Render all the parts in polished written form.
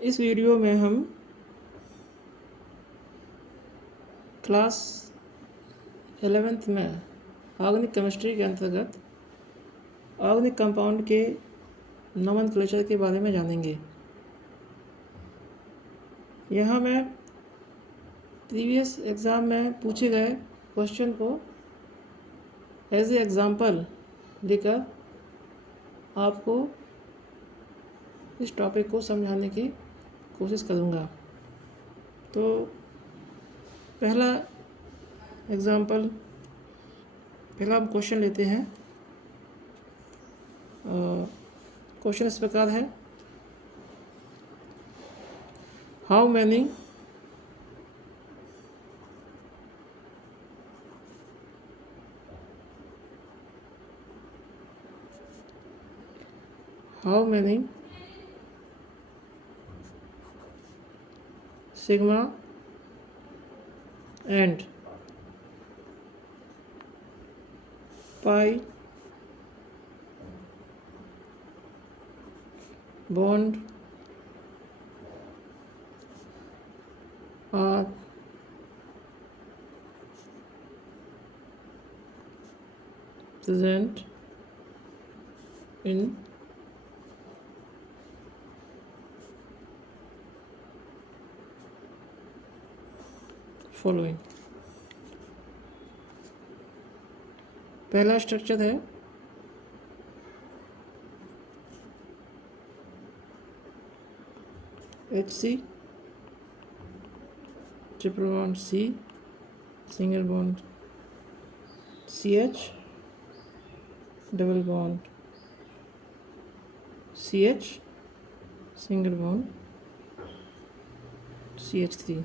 इस वीडियो में हम क्लास 11th में ऑर्गेनिक केमिस्ट्री के अंतर्गत ऑर्गेनिक कंपाउंड के नोमेनक्लेचर के बारे में जानेंगे। यहाँ मैं प्रीवियस एग्ज़ाम में पूछे गए क्वेश्चन को एज ए एग्ज़ाम्पल लेकर आपको इस टॉपिक को समझाने की कोशिश करूँगा। तो पहला एग्ज़ाम्पल, पहला हम क्वेश्चन लेते हैं। क्वेश्चन इस प्रकार है, how many sigma and pi bond are present in following। पहला स्ट्रक्चर है HC triple bond C single bond CH double bond CH single bond CH3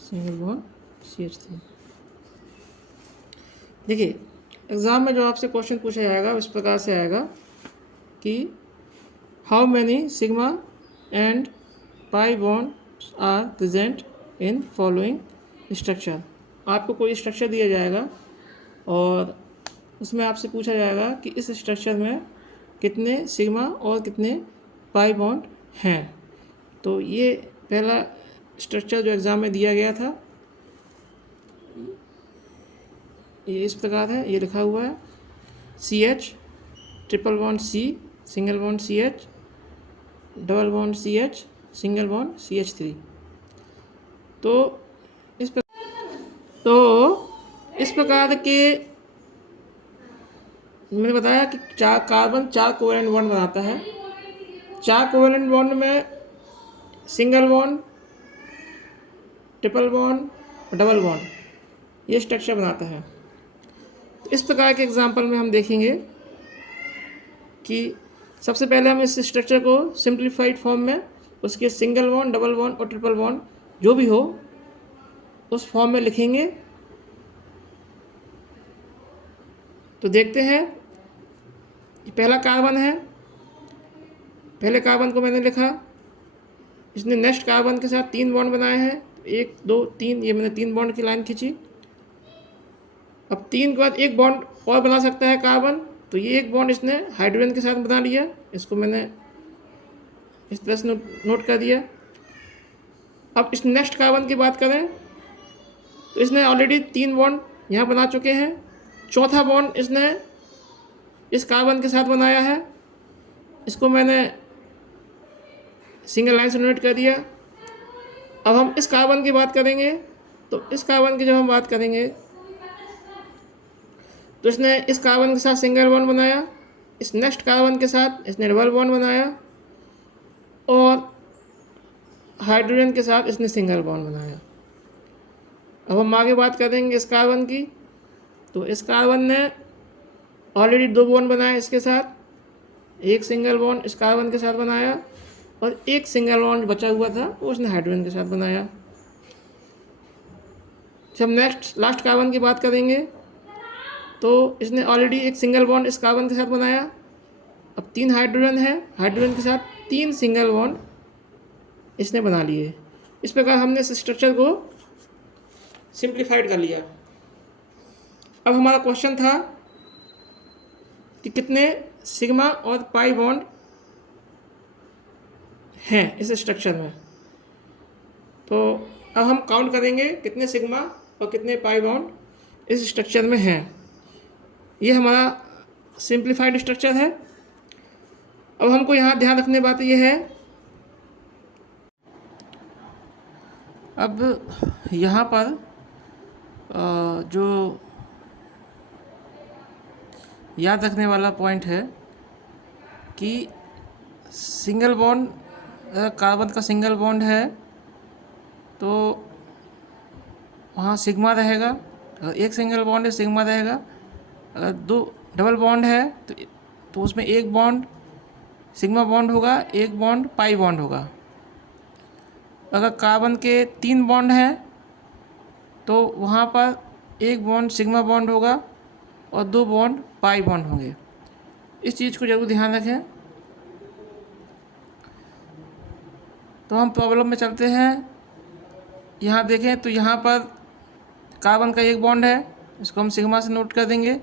single bond CH3। देखिए, एग्ज़ाम में जो आपसे क्वेश्चन पूछा जाएगा इस प्रकार से आएगा कि how many sigma and pi bonds are present in following structure. आपको कोई स्ट्रक्चर दिया जाएगा और उसमें आपसे पूछा जाएगा कि इस स्ट्रक्चर में कितने सिग्मा और कितने पाई बॉन्ड हैं। तो ये पहला स्ट्रक्चर जो एग्ज़ाम में दिया गया था, ये इस प्रकार है, ये लिखा हुआ है CH triple bond C single bond CH double bond CH single bond CH3। तो इस प्रकार के मैंने बताया कि कार्बन 4 कोवेलेंट बॉन्ड बनाता है। 4 कोवेलेंट बॉन्ड में सिंगल बॉन्ड, ट्रिपल बॉन्ड और डबल बॉन्ड ये स्ट्रक्चर बनाता है। तो इस प्रकार के एग्जाम्पल में हम देखेंगे कि सबसे पहले हम इस स्ट्रक्चर को सिंप्लीफाइड फॉर्म में उसके सिंगल बॉन्ड, डबल बॉन्ड और ट्रिपल बॉन्ड जो भी हो उस फॉर्म में लिखेंगे। तो देखते हैं, पहला कार्बन है, पहले कार्बन को मैंने लिखा, इसने नेक्स्ट कार्बन के साथ 3 बॉन्ड बनाए हैं, 1 2 3, ये मैंने 3 बॉन्ड की लाइन खींची। अब 3 के बाद एक बॉन्ड और बना सकता है कार्बन, तो ये एक बॉन्ड इसने हाइड्रोजन के साथ बना लिया, इसको मैंने इस तरह से नोट कर दिया। अब इस नेक्स्ट कार्बन की बात करें तो इसने ऑलरेडी 3 बॉन्ड यहाँ बना चुके हैं, चौथा बॉन्ड इसने इस कार्बन के साथ बनाया है, इसको मैंने सिंगल लाइन से नोट कर दिया। अब हम इस कार्बन की बात करेंगे, तो इस कार्बन की जब हम बात करेंगे तो इसने इस कार्बन के साथ सिंगल बॉन्ड बनाया, इस नेक्स्ट कार्बन के साथ इसने डबल बॉन्ड बनाया और हाइड्रोजन के साथ इसने सिंगल बॉन्ड बनाया। अब हम आगे बात करेंगे इस कार्बन की, तो इस कार्बन ने ऑलरेडी 2 बॉन्ड बनाए इसके साथ, एक सिंगल बॉन्ड इस कार्बन के साथ बनाया और एक सिंगल बॉन्ड बचा हुआ था वो उसने हाइड्रोजन के साथ बनाया। जब नेक्स्ट लास्ट कार्बन की बात करेंगे तो इसने ऑलरेडी एक सिंगल बॉन्ड इस कार्बन के साथ बनाया, अब 3 हाइड्रोजन है, हाइड्रोजन के साथ 3 सिंगल बॉन्ड इसने बना लिए। इस प्रकार हमने इस स्ट्रक्चर को सिंप्लीफाइड कर लिया। अब हमारा क्वेश्चन था कि कितने सिग्मा और पाई बॉन्ड हैं इस स्ट्रक्चर में। तो अब हम काउंट करेंगे कितने सिग्मा और कितने पाई बॉन्ड इस स्ट्रक्चर में हैं। ये हमारा सिंप्लीफाइड स्ट्रक्चर है। अब हमको यहाँ ध्यान रखने बात ये है, अब यहाँ पर जो याद रखने वाला पॉइंट है कि सिंगल बॉन्ड, कार्बन का सिंगल बॉन्ड है तो वहाँ सिग्मा रहेगा। अगर एक सिंगल बॉन्ड है सिग्मा रहेगा। अगर दो डबल बॉन्ड है तो उसमें एक बॉन्ड सिग्मा बॉन्ड होगा, एक बॉन्ड पाई बॉन्ड होगा। अगर कार्बन के 3 बॉन्ड हैं तो वहाँ पर एक बॉन्ड सिग्मा बॉन्ड होगा और 2 बॉन्ड पाई बॉन्ड होंगे। इस चीज़ को जरूर ध्यान रखें। तो हम प्रॉब्लम में चलते हैं। यहाँ देखें तो यहाँ पर कार्बन का एक बॉन्ड है, इसको हम सिग्मा से नोट कर देंगे।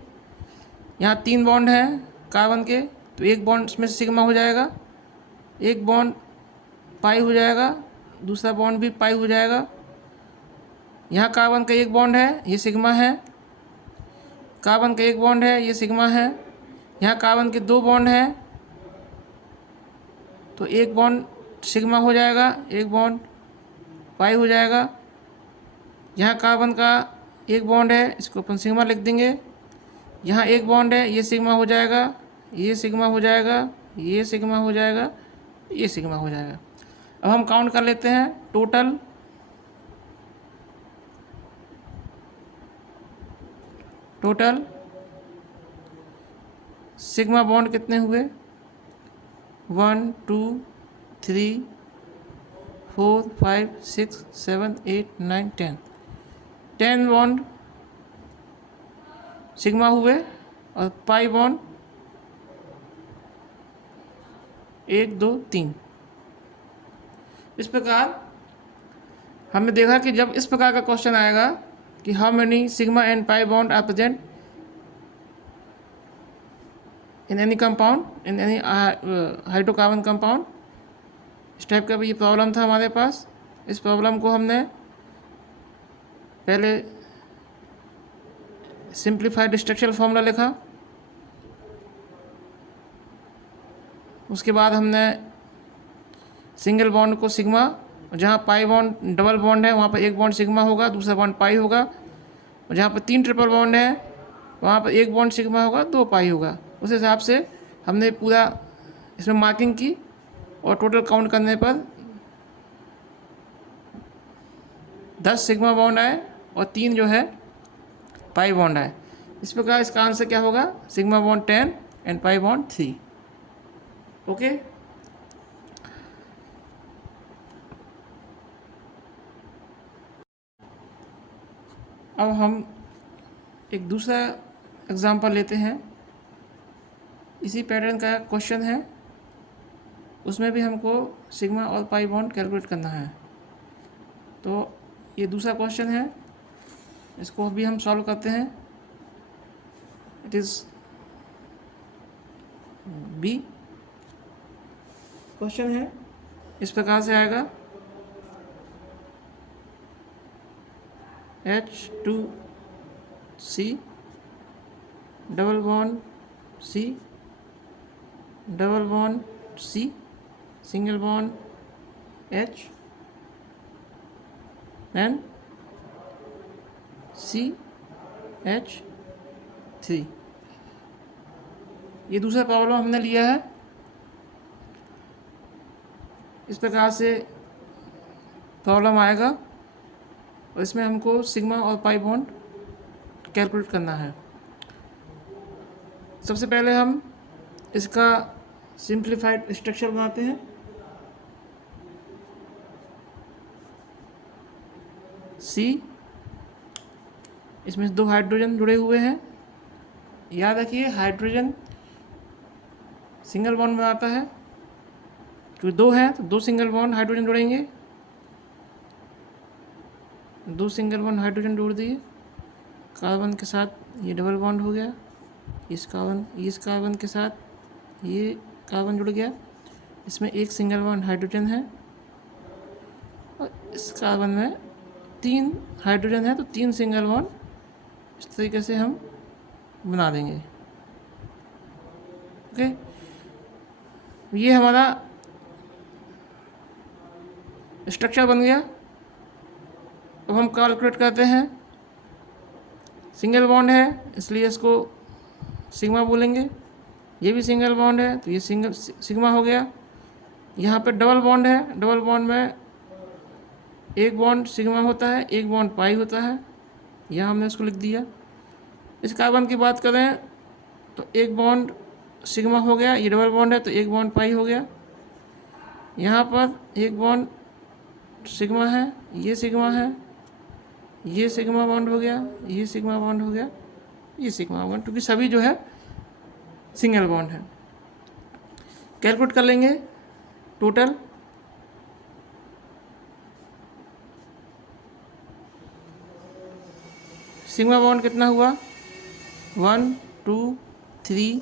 यहाँ 3 बॉन्ड हैं कार्बन के, तो एक बॉन्ड इसमें से सिग्मा हो जाएगा, एक बॉन्ड पाई हो जाएगा, दूसरा बॉन्ड भी पाई हो जाएगा। यहाँ कार्बन का एक बॉन्ड है, ये सिग्मा है। कार्बन का एक बॉन्ड है, ये सिग्मा है। यहाँ कार्बन के 2 बॉन्ड हैं तो एक बॉन्ड सिग्मा हो जाएगा, एक बॉन्ड पाई हो जाएगा। यहाँ कार्बन का एक बॉन्ड है, इसको अपन सिग्मा लिख देंगे। यहाँ एक बॉन्ड है, ये सिग्मा हो जाएगा, ये सिग्मा हो जाएगा, ये सिग्मा हो जाएगा, ये सिग्मा हो जाएगा। अब हम काउंट कर लेते हैं टोटल सिग्मा बॉन्ड कितने हुए। 1 2 3 4 5 6 7 8 9 10 बॉन्ड सिग्मा हुए और पाई बॉन्ड 1 2 3। इस प्रकार हमने देखा कि जब इस प्रकार का क्वेश्चन आएगा कि how many sigma and pi bond are present in any compound, in any hydrocarbon compound, इस टाइप का भी ये प्रॉब्लम था हमारे पास। इस प्रॉब्लम को हमने पहले सिंप्लीफाइड स्ट्रक्चरल फॉर्मूला लिखा, उसके बाद हमने सिंगल बॉन्ड को सिग्मा, जहाँ पाई बॉन्ड डबल बॉन्ड है वहाँ पर एक बॉन्ड सिग्मा होगा, दूसरा बॉन्ड पाई होगा। और जहाँ पर 3 ट्रिपल बॉन्ड है वहाँ पर एक बॉन्ड सिग्मा होगा, 2 पाई होगा। उस हिसाब से हमने पूरा इसमें मार्किंग की और टोटल काउंट करने पर 10 सिग्मा बॉन्ड आए और 3 जो है पाई बॉन्ड आए। इस प्रकार इसका आंसर क्या होगा, sigma bond 10 and pi bond 3। Okay. अब हम एक दूसरा एग्जांपल लेते हैं। इसी पैटर्न का क्वेश्चन है, उसमें भी हमको सिग्मा और पाई बॉन्ड कैलकुलेट करना है। तो ये दूसरा क्वेश्चन है, इसको भी हम सॉल्व करते हैं। इट इज़ बी क्वेश्चन है, इस प्रकार से आएगा H2C double bond C double bond C single bond H and CH3। ये दूसरा प्रॉब्लम हमने लिया है। इस प्रकार से प्रॉब्लम आएगा और इसमें हमको सिग्मा और पाई बॉन्ड कैलकुलेट करना है। सबसे पहले हम इसका सिंप्लीफाइड स्ट्रक्चर बनाते हैं। C, इसमें 2 हाइड्रोजन जुड़े हुए हैं। याद रखिए हाइड्रोजन सिंगल बॉन्ड बनाता है, क्योंकि 2 हैं तो 2 सिंगल बॉन्ड हाइड्रोजन जुड़ेंगे। 2 सिंगल बॉन्ड हाइड्रोजन जोड़ दिए, कार्बन के साथ ये डबल बॉन्ड हो गया। इस कार्बन के साथ ये कार्बन जुड़ गया, इसमें एक सिंगल बॉन्ड हाइड्रोजन है, और इस कार्बन में 3 हाइड्रोजन है, तो 3 सिंगल बॉन्ड इस तरीके से हम बना देंगे। ओके, ये हमारा स्ट्रक्चर बन गया। अब हम कैलकुलेट करते हैं। सिंगल बॉन्ड है इसलिए इसको सिग्मा बोलेंगे, ये भी सिंगल बॉन्ड है तो ये सिग्मा हो गया। यहाँ पे डबल बॉन्ड है, डबल बॉन्ड में एक बॉन्ड सिग्मा होता है, एक बॉन्ड पाई होता है, यहाँ हमने इसको लिख दिया। इस कार्बन की बात करें तो एक बॉन्ड सिग्मा हो गया, ये डबल बॉन्ड है तो एक बॉन्ड पाई हो गया। यहाँ पर एक बॉन्ड सिग्मा है, ये सिग्मा है, ये सिग्मा बॉन्ड हो गया, ये सिग्मा बॉन्ड हो गया, ये सिग्मा बॉन्ड, क्योंकि सभी जो है सिंगल बॉन्ड है। कैलकुलेट कर लेंगे टोटल। सिग्मा बॉन्ड कितना हुआ, 1 2 3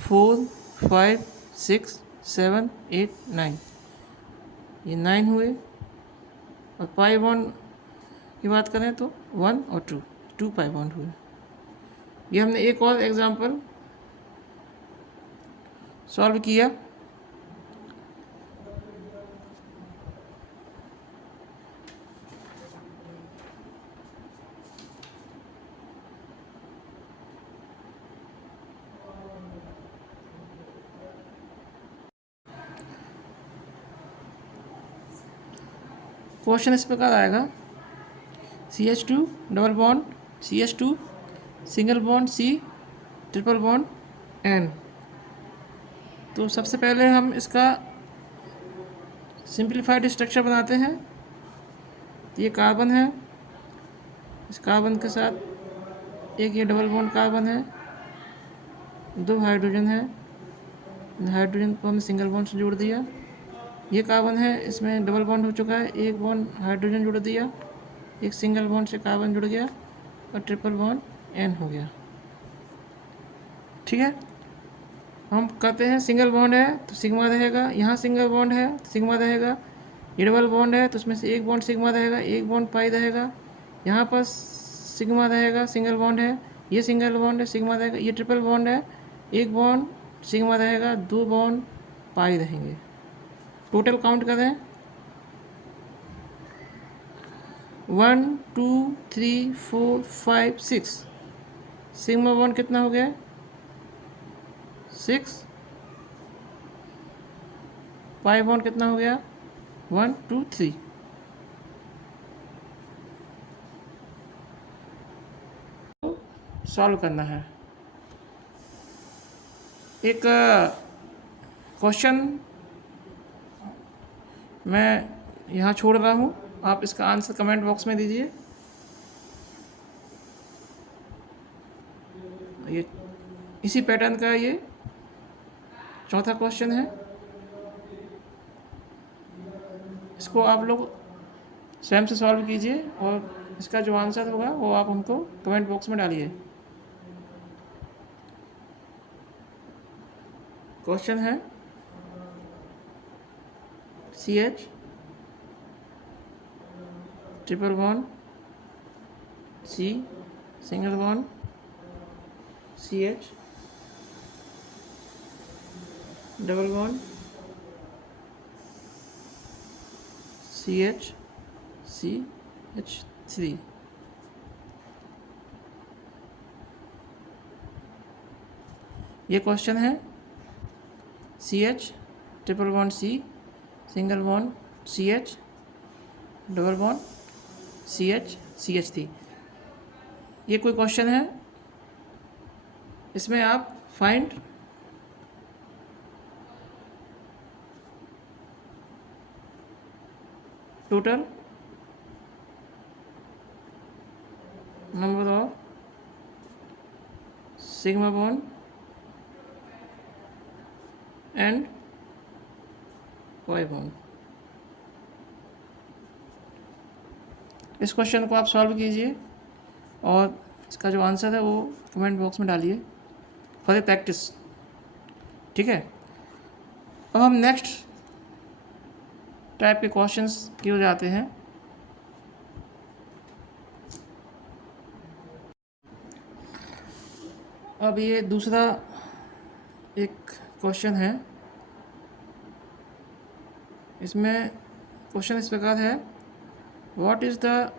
4 5 6 7 8 9, ये 9 हुए। और पाई बॉन्ड की बात करें तो 1 और 2 पाई बॉन्ड हुए। ये हमने एक और एग्जांपल सॉल्व किया। क्वेश्चन इस प्रकार आएगा, CH2 double bond CH2 single bond C triple bond N। तो सबसे पहले हम इसका सिंप्लीफाइड स्ट्रक्चर बनाते हैं। ये कार्बन है, इस कार्बन के साथ एक ये डबल बॉन्ड कार्बन है, 2 हाइड्रोजन है, हाइड्रोजन को हमने सिंगल बॉन्ड से जोड़ दिया। ये कार्बन है, इसमें डबल बॉन्ड हो चुका है, एक बॉन्ड हाइड्रोजन जोड़ दिया, एक सिंगल बॉन्ड से कार्बन जुड़ गया और ट्रिपल बॉन्ड N हो गया। ठीक है, हम कहते हैं सिंगल बॉन्ड है तो सिग्मा रहेगा, यहाँ सिंगल बॉन्ड है तो सिग्मा रहेगा, ये डबल बॉन्ड है तो उसमें से एक बॉन्ड सिग्मा रहेगा, एक बॉन्ड पाई रहेगा, यहाँ पर सिग्मा रहेगा, सिंगल बॉन्ड है, ये सिंगल बॉन्ड है सिग्मा रहेगा, ये ट्रिपल बॉन्ड है, एक बॉन्ड सिग्मा रहेगा, 2 बॉन्ड पाई रहेंगे। टोटल काउंट करें, 1 2 3 4 5 6, सिग्मा बॉन्ड कितना हो गया, 6, पाई बॉन्ड कितना हो गया, 1 2 3। सॉल्व करना है। एक क्वेश्चन मैं यहाँ छोड़ रहा हूँ, आप इसका आंसर कमेंट बॉक्स में दीजिए। ये इसी पैटर्न का ये चौथा क्वेश्चन है। इसको आप लोग स्वयं से सॉल्व कीजिए और इसका जो आंसर होगा वो आप हमको कमेंट बॉक्स में डालिए। क्वेश्चन है CH triple bond C single bond CH double bond CH CH3। ये क्वेश्चन है CH triple bond C single bond CH double bond CH CH3। ये कोई क्वेश्चन है, इसमें आप find total number of sigma bond and pi bond. इस question को आप सॉल्व कीजिए और इसका जो आंसर है वो कमेंट बॉक्स में डालिए फॉर द प्रैक्टिस। ठीक है, अब हम नेक्स्ट टाइप के क्वेश्चंस की ओर जाते हैं। अब ये दूसरा एक क्वेश्चन है, इसमें क्वेश्चन इस प्रकार है, what is the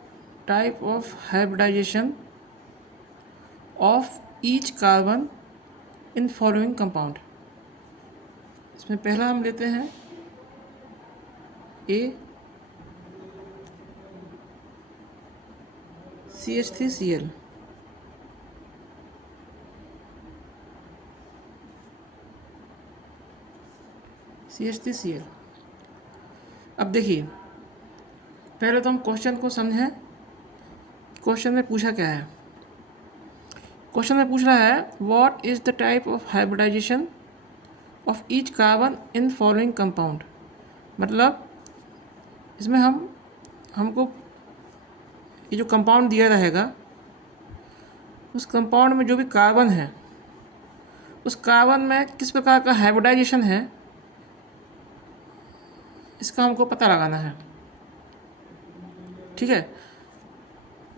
type of hybridisation of each carbon in following compound. इसमें पहला हम लेते हैं ए CH3Cl, CH3Cl। अब देखिए, पहले तो हम क्वेश्चन को समझें। क्वेश्चन में पूछा क्या है? क्वेश्चन में पूछ रहा है what is the type of hybridisation of each carbon in following compound. मतलब इसमें हमको ये जो कंपाउंड दिया रहेगा, उस कंपाउंड में जो भी कार्बन है, उस कार्बन में किस प्रकार का हाइब्रिडाइजेशन है, इसका हमको पता लगाना है। ठीक है,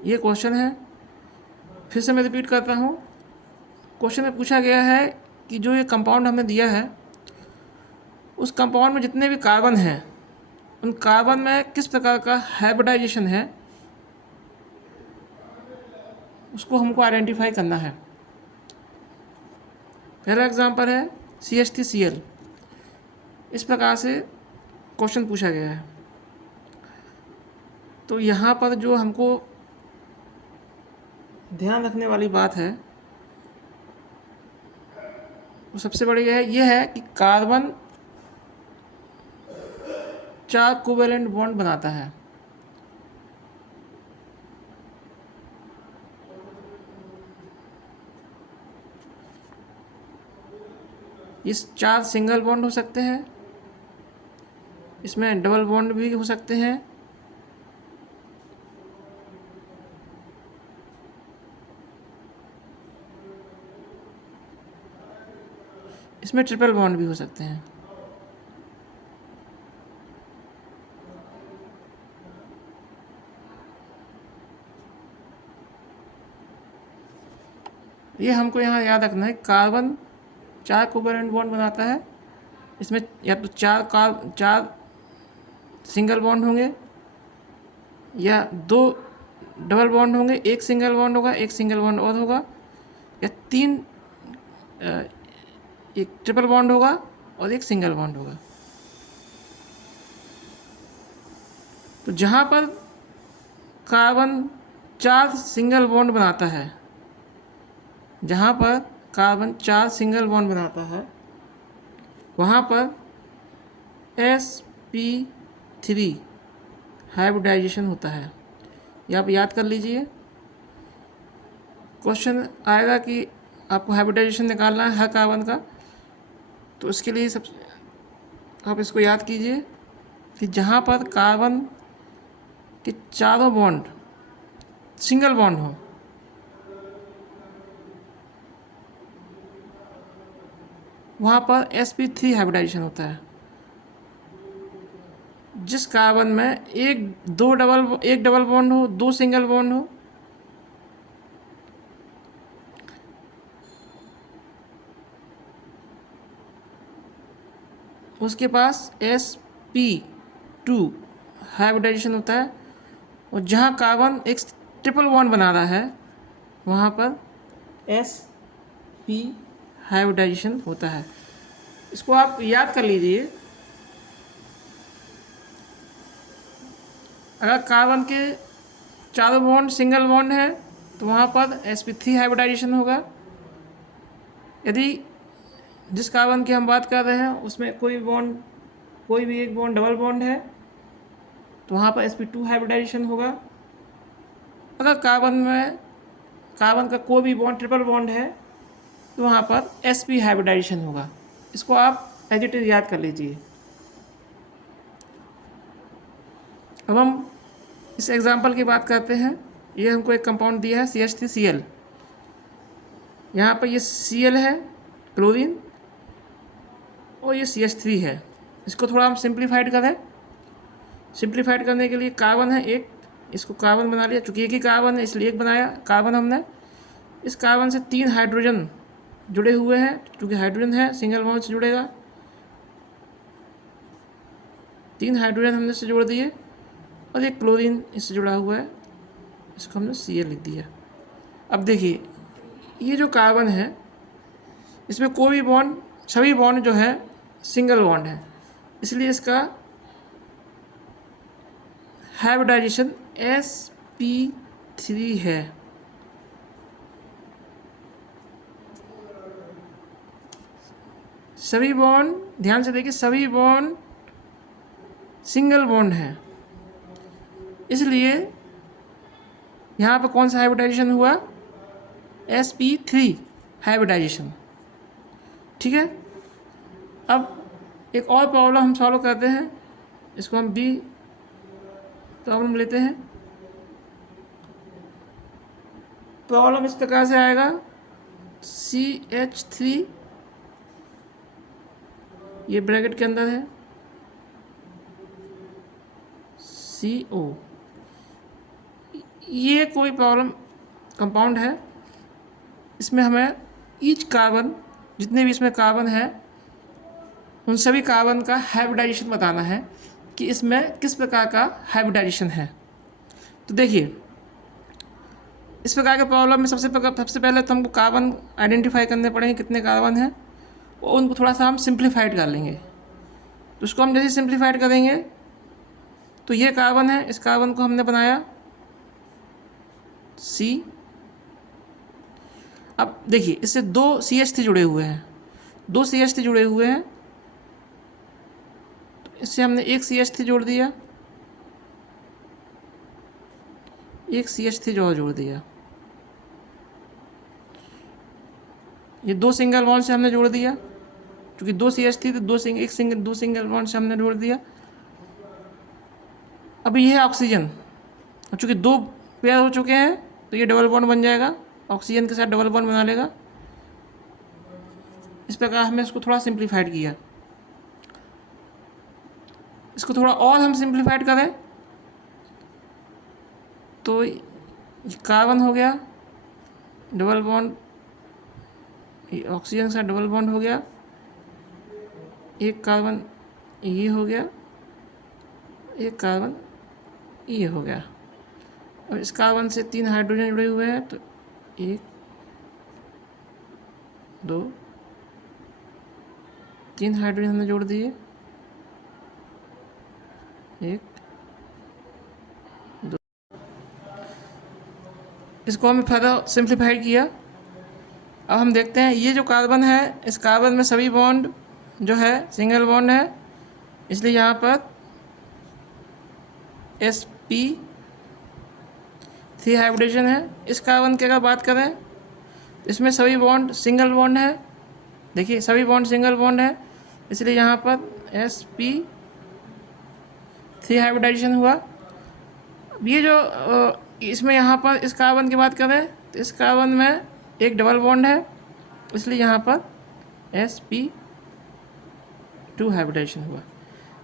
ये क्वेश्चन है। फिर से मैं रिपीट करता हूँ। क्वेश्चन में पूछा गया है कि जो ये कंपाउंड हमें दिया है, उस कंपाउंड में जितने भी कार्बन हैं, उन कार्बन में किस प्रकार का हाइब्रिडाइजेशन है, उसको हमको आइडेंटिफाई करना है। पहला एग्जांपल है CH3Cl। इस प्रकार से क्वेश्चन पूछा गया है। तो यहाँ पर जो हमको ध्यान रखने वाली बात है वो सबसे बड़ी ये है कि कार्बन 4 कोवेलेंट बॉन्ड बनाता है। इस 4 सिंगल बॉन्ड हो सकते हैं, इसमें डबल बॉन्ड भी हो सकते हैं, इसमें ट्रिपल बॉन्ड भी हो सकते हैं। ये हमको यहाँ याद रखना है, कार्बन 4 कोवेलेंट बॉन्ड बनाता है। इसमें या तो 4 सिंगल बॉन्ड होंगे, या 2 डबल बॉन्ड होंगे, एक सिंगल बॉन्ड होगा, एक सिंगल बॉन्ड और होगा, या 3 एक ट्रिपल बॉन्ड होगा और एक सिंगल बॉन्ड होगा। तो जहाँ पर कार्बन 4 सिंगल बॉन्ड बनाता है, जहाँ पर कार्बन 4 सिंगल बॉन्ड बनाता है, वहाँ पर sp3 हाइब्रिडाइजेशन होता है। ये आप याद कर लीजिए। क्वेश्चन आएगा कि आपको हाइब्रिडाइजेशन निकालना है हर कार्बन का, तो उसके लिए सब आप इसको याद कीजिए कि जहाँ पर कार्बन के चारों बॉन्ड सिंगल बॉन्ड हो, वहाँ पर sp3 हाइब्रिडाइजेशन होता है। जिस कार्बन में एक डबल बॉन्ड हो, 2 सिंगल बॉन्ड हो, उसके पास sp2 हाइब्रिडाइजेशन होता है। और जहाँ कार्बन एक ट्रिपल बॉन्ड बना रहा है, वहाँ पर sp हाइब्रिडाइजेशन होता है। इसको आप याद कर लीजिए। अगर कार्बन के चारों बॉन्ड सिंगल बॉन्ड है तो वहाँ पर sp3 हाइब्रिडाइजेशन होगा। यदि जिस कार्बन की हम बात कर रहे हैं उसमें कोई भी एक बॉन्ड डबल बॉन्ड है, तो वहाँ पर sp2 हाइब्रिडाइजेशन होगा। अगर कार्बन का कोई भी बॉन्ड ट्रिपल बॉन्ड है, तो वहाँ पर sp हाइब्रिडाइजेशन होगा। इसको आप एज इट इज़ याद कर लीजिए। अब हम इस एग्जाम्पल की बात करते हैं। ये हमको एक कंपाउंड दिया है CH3Cl। यहाँ पर ये Cl है क्लोरीन और ये CH3 है। इसको थोड़ा हम सिंप्लीफाइड करें। सिंप्लीफाइड करने के लिए कार्बन है एक, इसको कार्बन बना लिया, चूँकि एक ही कार्बन है इसलिए एक बनाया कार्बन हमने। इस कार्बन से 3 हाइड्रोजन जुड़े हुए हैं, चूँकि हाइड्रोजन है सिंगल बॉन्ड से जुड़ेगा। 3 हाइड्रोजन हमने इससे जोड़ दिए और एक क्लोरीन इससे जुड़ा हुआ है, इसको हमने Cl लिख दिया। अब देखिए ये जो कार्बन है इसमें कोई भी बॉन्ड, सभी बॉन्ड जो है सिंगल बॉन्ड है, इसलिए इसका हाइब्रिडाइजेशन sp3 है। सभी बॉन्ड ध्यान से देखिए, सभी बॉन्ड सिंगल बॉन्ड है, इसलिए यहाँ पर कौन सा हाइब्रिडाइजेशन हुआ, sp3 हाइब्रिडाइजेशन। ठीक है, अब एक और प्रॉब्लम हम सॉल्व करते हैं, इसको हम बी प्रॉब्लम लेते हैं। प्रॉब्लम इस प्रकार से आएगा, CH3 ये ब्रैकेट के अंदर है, CO, ये कोई प्रॉब्लम कंपाउंड है, इसमें हमें ईच कार्बन, जितने भी इसमें कार्बन है उन सभी कार्बन का हाइब्रिडाइजेशन बताना है कि इसमें किस प्रकार का हाइब्रिडाइजेशन है। तो देखिए इस प्रकार के प्रॉब्लम में सबसे पहले तो हमको कार्बन आइडेंटिफाई करने पड़ेंगे कितने कार्बन हैं, और उनको थोड़ा सा हम सिंप्लीफाइड कर लेंगे। तो उसको हम जैसे सिंप्लीफाइड करेंगे तो ये कार्बन है, इस कार्बन को हमने बनाया C। अब देखिए इससे 2 CH3 जुड़े हुए हैं, 2 CH3 जुड़े हुए हैं, तो इससे हमने एक CH3 जोड़ दिया, एक CH3 जोड़ दिया, ये 2 सिंगल बॉन्ड से हमने जोड़ दिया, क्योंकि 2 CH3 तो 2 सिंगल बॉन्ड से हमने जोड़ दिया। अब ये है ऑक्सीजन, और चूँकि 2 पेयर हो चुके हैं तो ये डबल बॉन्ड बन जाएगा, ऑक्सीजन के साथ डबल बॉन्ड बना लेगा। इस प्रकार हमने इसको थोड़ा सिंप्लीफाइड किया। इसको थोड़ा और हम सिंप्लीफाइड करें तो कार्बन हो गया डबल बॉन्ड, ऑक्सीजन के साथ डबल बॉन्ड हो गया, एक कार्बन ये हो गया, एक कार्बन ये हो गया, और इस कार्बन से 3 हाइड्रोजन जुड़े हुए हैं, तो 1 2 3 हाइड्रोजन हमने जोड़ दिए, 1 2। इसको हमने फर्दर सिंप्लीफाइड किया। अब हम देखते हैं ये जो कार्बन है, इस कार्बन में सभी बॉन्ड जो है सिंगल बॉन्ड है, इसलिए यहाँ पर sp3 हाइब्रिडेशन है। इस कार्बन की अगर बात करें इसमें सभी बॉन्ड सिंगल बॉन्ड है, देखिए सभी बॉन्ड सिंगल बॉन्ड है, इसलिए यहाँ पर sp3 हाइब्रिडाइजेशन हुआ। ये जो इसमें यहाँ पर इस कार्बन की बात करें तो इस कार्बन में एक डबल बॉन्ड है, इसलिए यहाँ पर sp2 हाइब्रिडाइजेशन हुआ।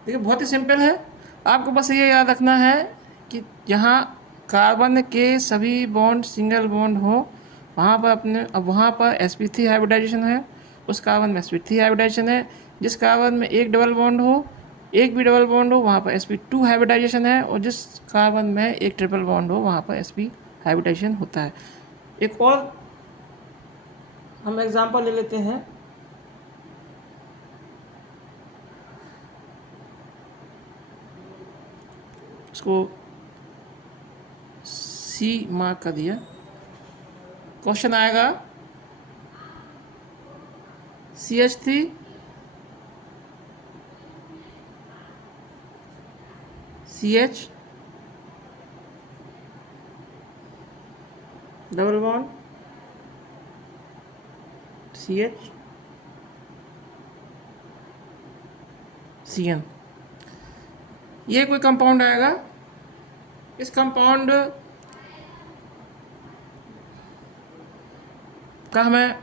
देखिए बहुत ही सिंपल है, आपको बस ये याद रखना है कि जहाँ कार्बन के सभी बॉन्ड सिंगल बॉन्ड हो वहाँ पर sp3 हाइब्रिडाइजेशन है, उस कार्बन में sp3 हाइब्रिडाइजेशन है। जिस कार्बन में एक डबल बॉन्ड हो, एक भी डबल बॉन्ड हो, वहाँ पर sp2 हाइब्रिडाइजेशन है, और जिस कार्बन में एक ट्रिपल बॉन्ड हो वहाँ पर sp हाइब्रिडाइजेशन होता है। एक और हम एग्जांपल ले लेते हैं। इसको C मार्क कर दिया। क्वेश्चन आएगा CH3 CH double bond CH CN, ये कोई कंपाउंड आएगा। इस कंपाउंड का हमें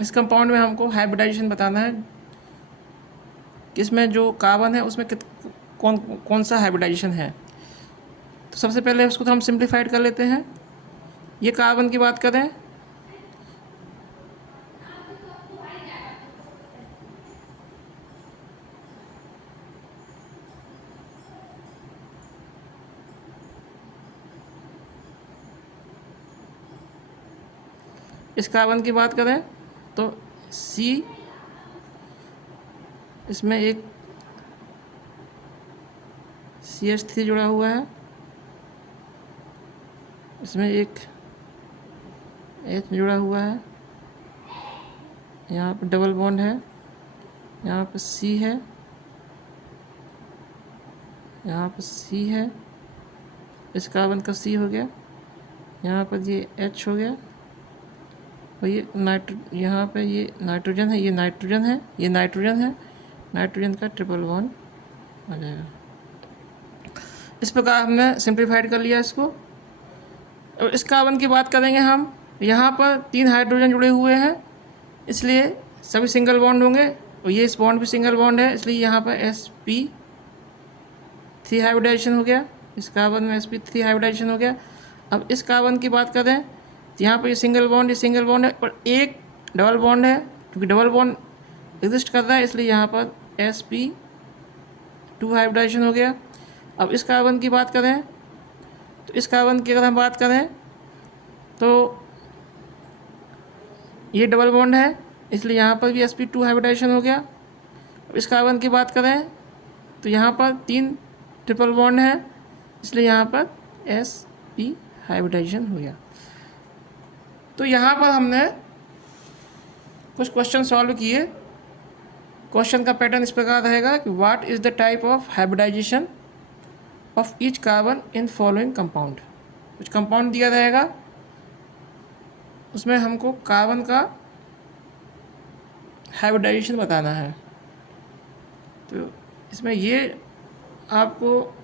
इस कंपाउंड में हमको हाइब्रिडाइजेशन बताना है कि इसमें जो कार्बन है उसमें कौन कौन सा हाइब्रिडाइजेशन है। तो सबसे पहले उसको तो हम सिंप्लीफाइड कर लेते हैं। ये कार्बन की बात करें, इस कार्बन की बात करें तो सी, इसमें एक CH3 जुड़ा हुआ है, इसमें एक H जुड़ा हुआ है, यहाँ पे डबल बॉन्ड है, यहाँ पे C है, यहाँ पर C है, इस कार्बन का C हो गया, यहाँ पर ये H हो गया, और ये यहाँ पे ये नाइट्रोजन है, ये नाइट्रोजन है, ये नाइट्रोजन है, नाइट्रोजन का ट्रिपल बॉन्ड आ जाएगा। इस प्रकार हमने सिंप्लीफाइड कर लिया इसको। और इस कार्बन की बात करेंगे हम, यहाँ पर 3 हाइड्रोजन जुड़े हुए हैं, इसलिए सभी सिंगल बॉन्ड होंगे, और ये इस बॉन्ड भी सिंगल बॉन्ड है, इसलिए यहाँ पर sp3 हाइब्रिडाइजेशन हो गया, इस कार्बन में sp3 हाइब्रिडाइजेशन हो गया। अब इस कार्बन की बात करें तो यहाँ पर ये सिंगल बॉन्ड है, और एक डबल बॉन्ड है, क्योंकि डबल बॉन्ड एग्जिस्ट कर रहा है, इसलिए यहाँ पर sp2 हाइब्रिडाइजेशन हो गया। अब इस कार्बन की बात करें तो इस कार्बन की अगर हम बात करें तो ये डबल बॉन्ड है, इसलिए यहाँ पर भी sp2 हाइब्रिडाइजेशन हो गया। अब इस कार्बन की बात करें तो यहाँ पर 3 ट्रिपल बॉन्ड है, इसलिए यहाँ पर sp हाइब्रिडाइजेशन हो गया। तो यहाँ पर हमने कुछ क्वेश्चन सॉल्व किए। क्वेश्चन का पैटर्न इस प्रकार रहेगा कि what is the type of hybridisation of each carbon in following compound. कुछ कंपाउंड दिया रहेगा, उसमें हमको कार्बन का हाइब्रिडाइजेशन बताना है। तो इसमें ये आपको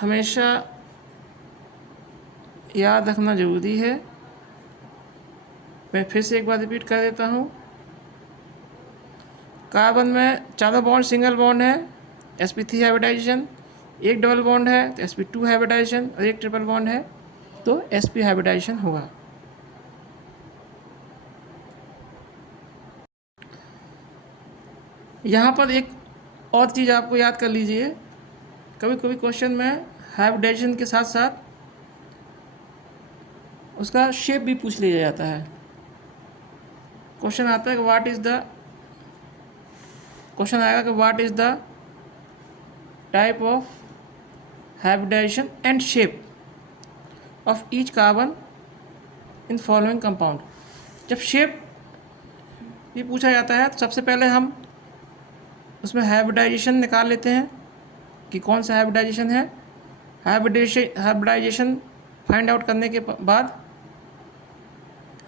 हमेशा याद रखना ज़रूरी है। मैं फिर से एक बार रिपीट कर देता हूँ। कार्बन में चारों बॉन्ड सिंगल बॉन्ड है, sp3 हाइब्रिडाइजेशन, एक डबल बॉन्ड है तो sp2 हाइब्रिडाइजेशन, और एक ट्रिपल बॉन्ड है तो sp हाइब्रिडाइजेशन होगा। यहाँ पर एक और चीज़ आपको याद कर लीजिए, कभी कभी क्वेश्चन में हाइब्रिडाइजेशन के साथ साथ उसका शेप भी पूछ लिया जाता है। क्वेश्चन आता है कि क्वेश्चन आएगा कि what is the type of hybridization and shape of each carbon in following compound. जब शेप भी पूछा जाता है तो सबसे पहले हम उसमें हाइब्रिडाइजेशन निकाल लेते हैं कि कौन सा हाइब्रिडाइजेशन है। हाइब्रिडाइजेशन फाइंड आउट करने के बाद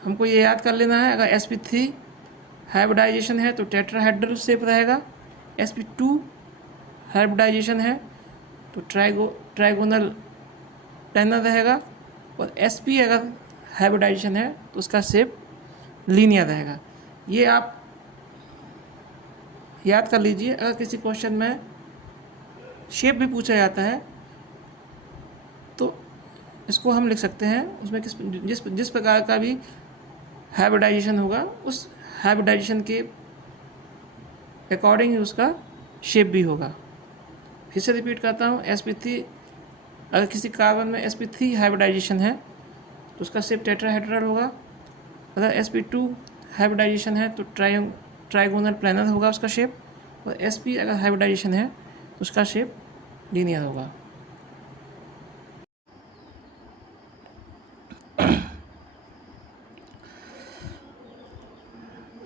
हमको ये याद कर लेना है, अगर sp3 हाइब्रिडाइजेशन है तो टेट्राहेड्रल शेप रहेगा, sp2 हाइब्रिडाइजेशन है तो ट्राइगोनल प्लेनर रहेगा, और sp अगर हाइब्रिडाइजेशन है तो उसका शेप लीनियर रहेगा। ये आप याद कर लीजिए। अगर किसी क्वेश्चन में शेप भी पूछा जाता है तो इसको हम लिख सकते हैं, उसमें जिस प्रकार का भी हाइब्रिडाइजेशन होगा उस हाइब्रिडाइजेशन के अकॉर्डिंग उसका शेप भी होगा। फिर से रिपीट करता हूँ, sp3 अगर किसी कार्बन में sp3 हाइब्रिडाइजेशन है तो उसका शेप टेट्राहेड्रल होगा, अगर sp2 हाइब्रिडाइजेशन है तो ट्राइगोनल प्लेनर होगा उसका शेप, और sp अगर हाइब्रिडाइजेशन है तो उसका शेप लीनियर होगा।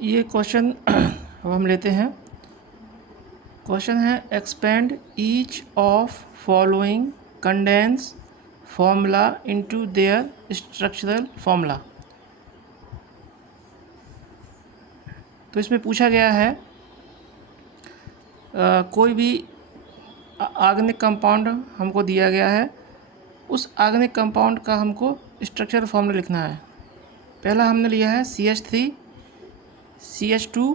ये क्वेश्चन अब हम लेते हैं। क्वेश्चन है expand each of following condense formula into their structural formula. तो इसमें पूछा गया है कोई भी ऑर्गेनिक कंपाउंड हमको दिया गया है, उस ऑर्गेनिक कंपाउंड का हमको स्ट्रक्चरल फॉर्मूला लिखना है। पहला हमने लिया है CH3 CH2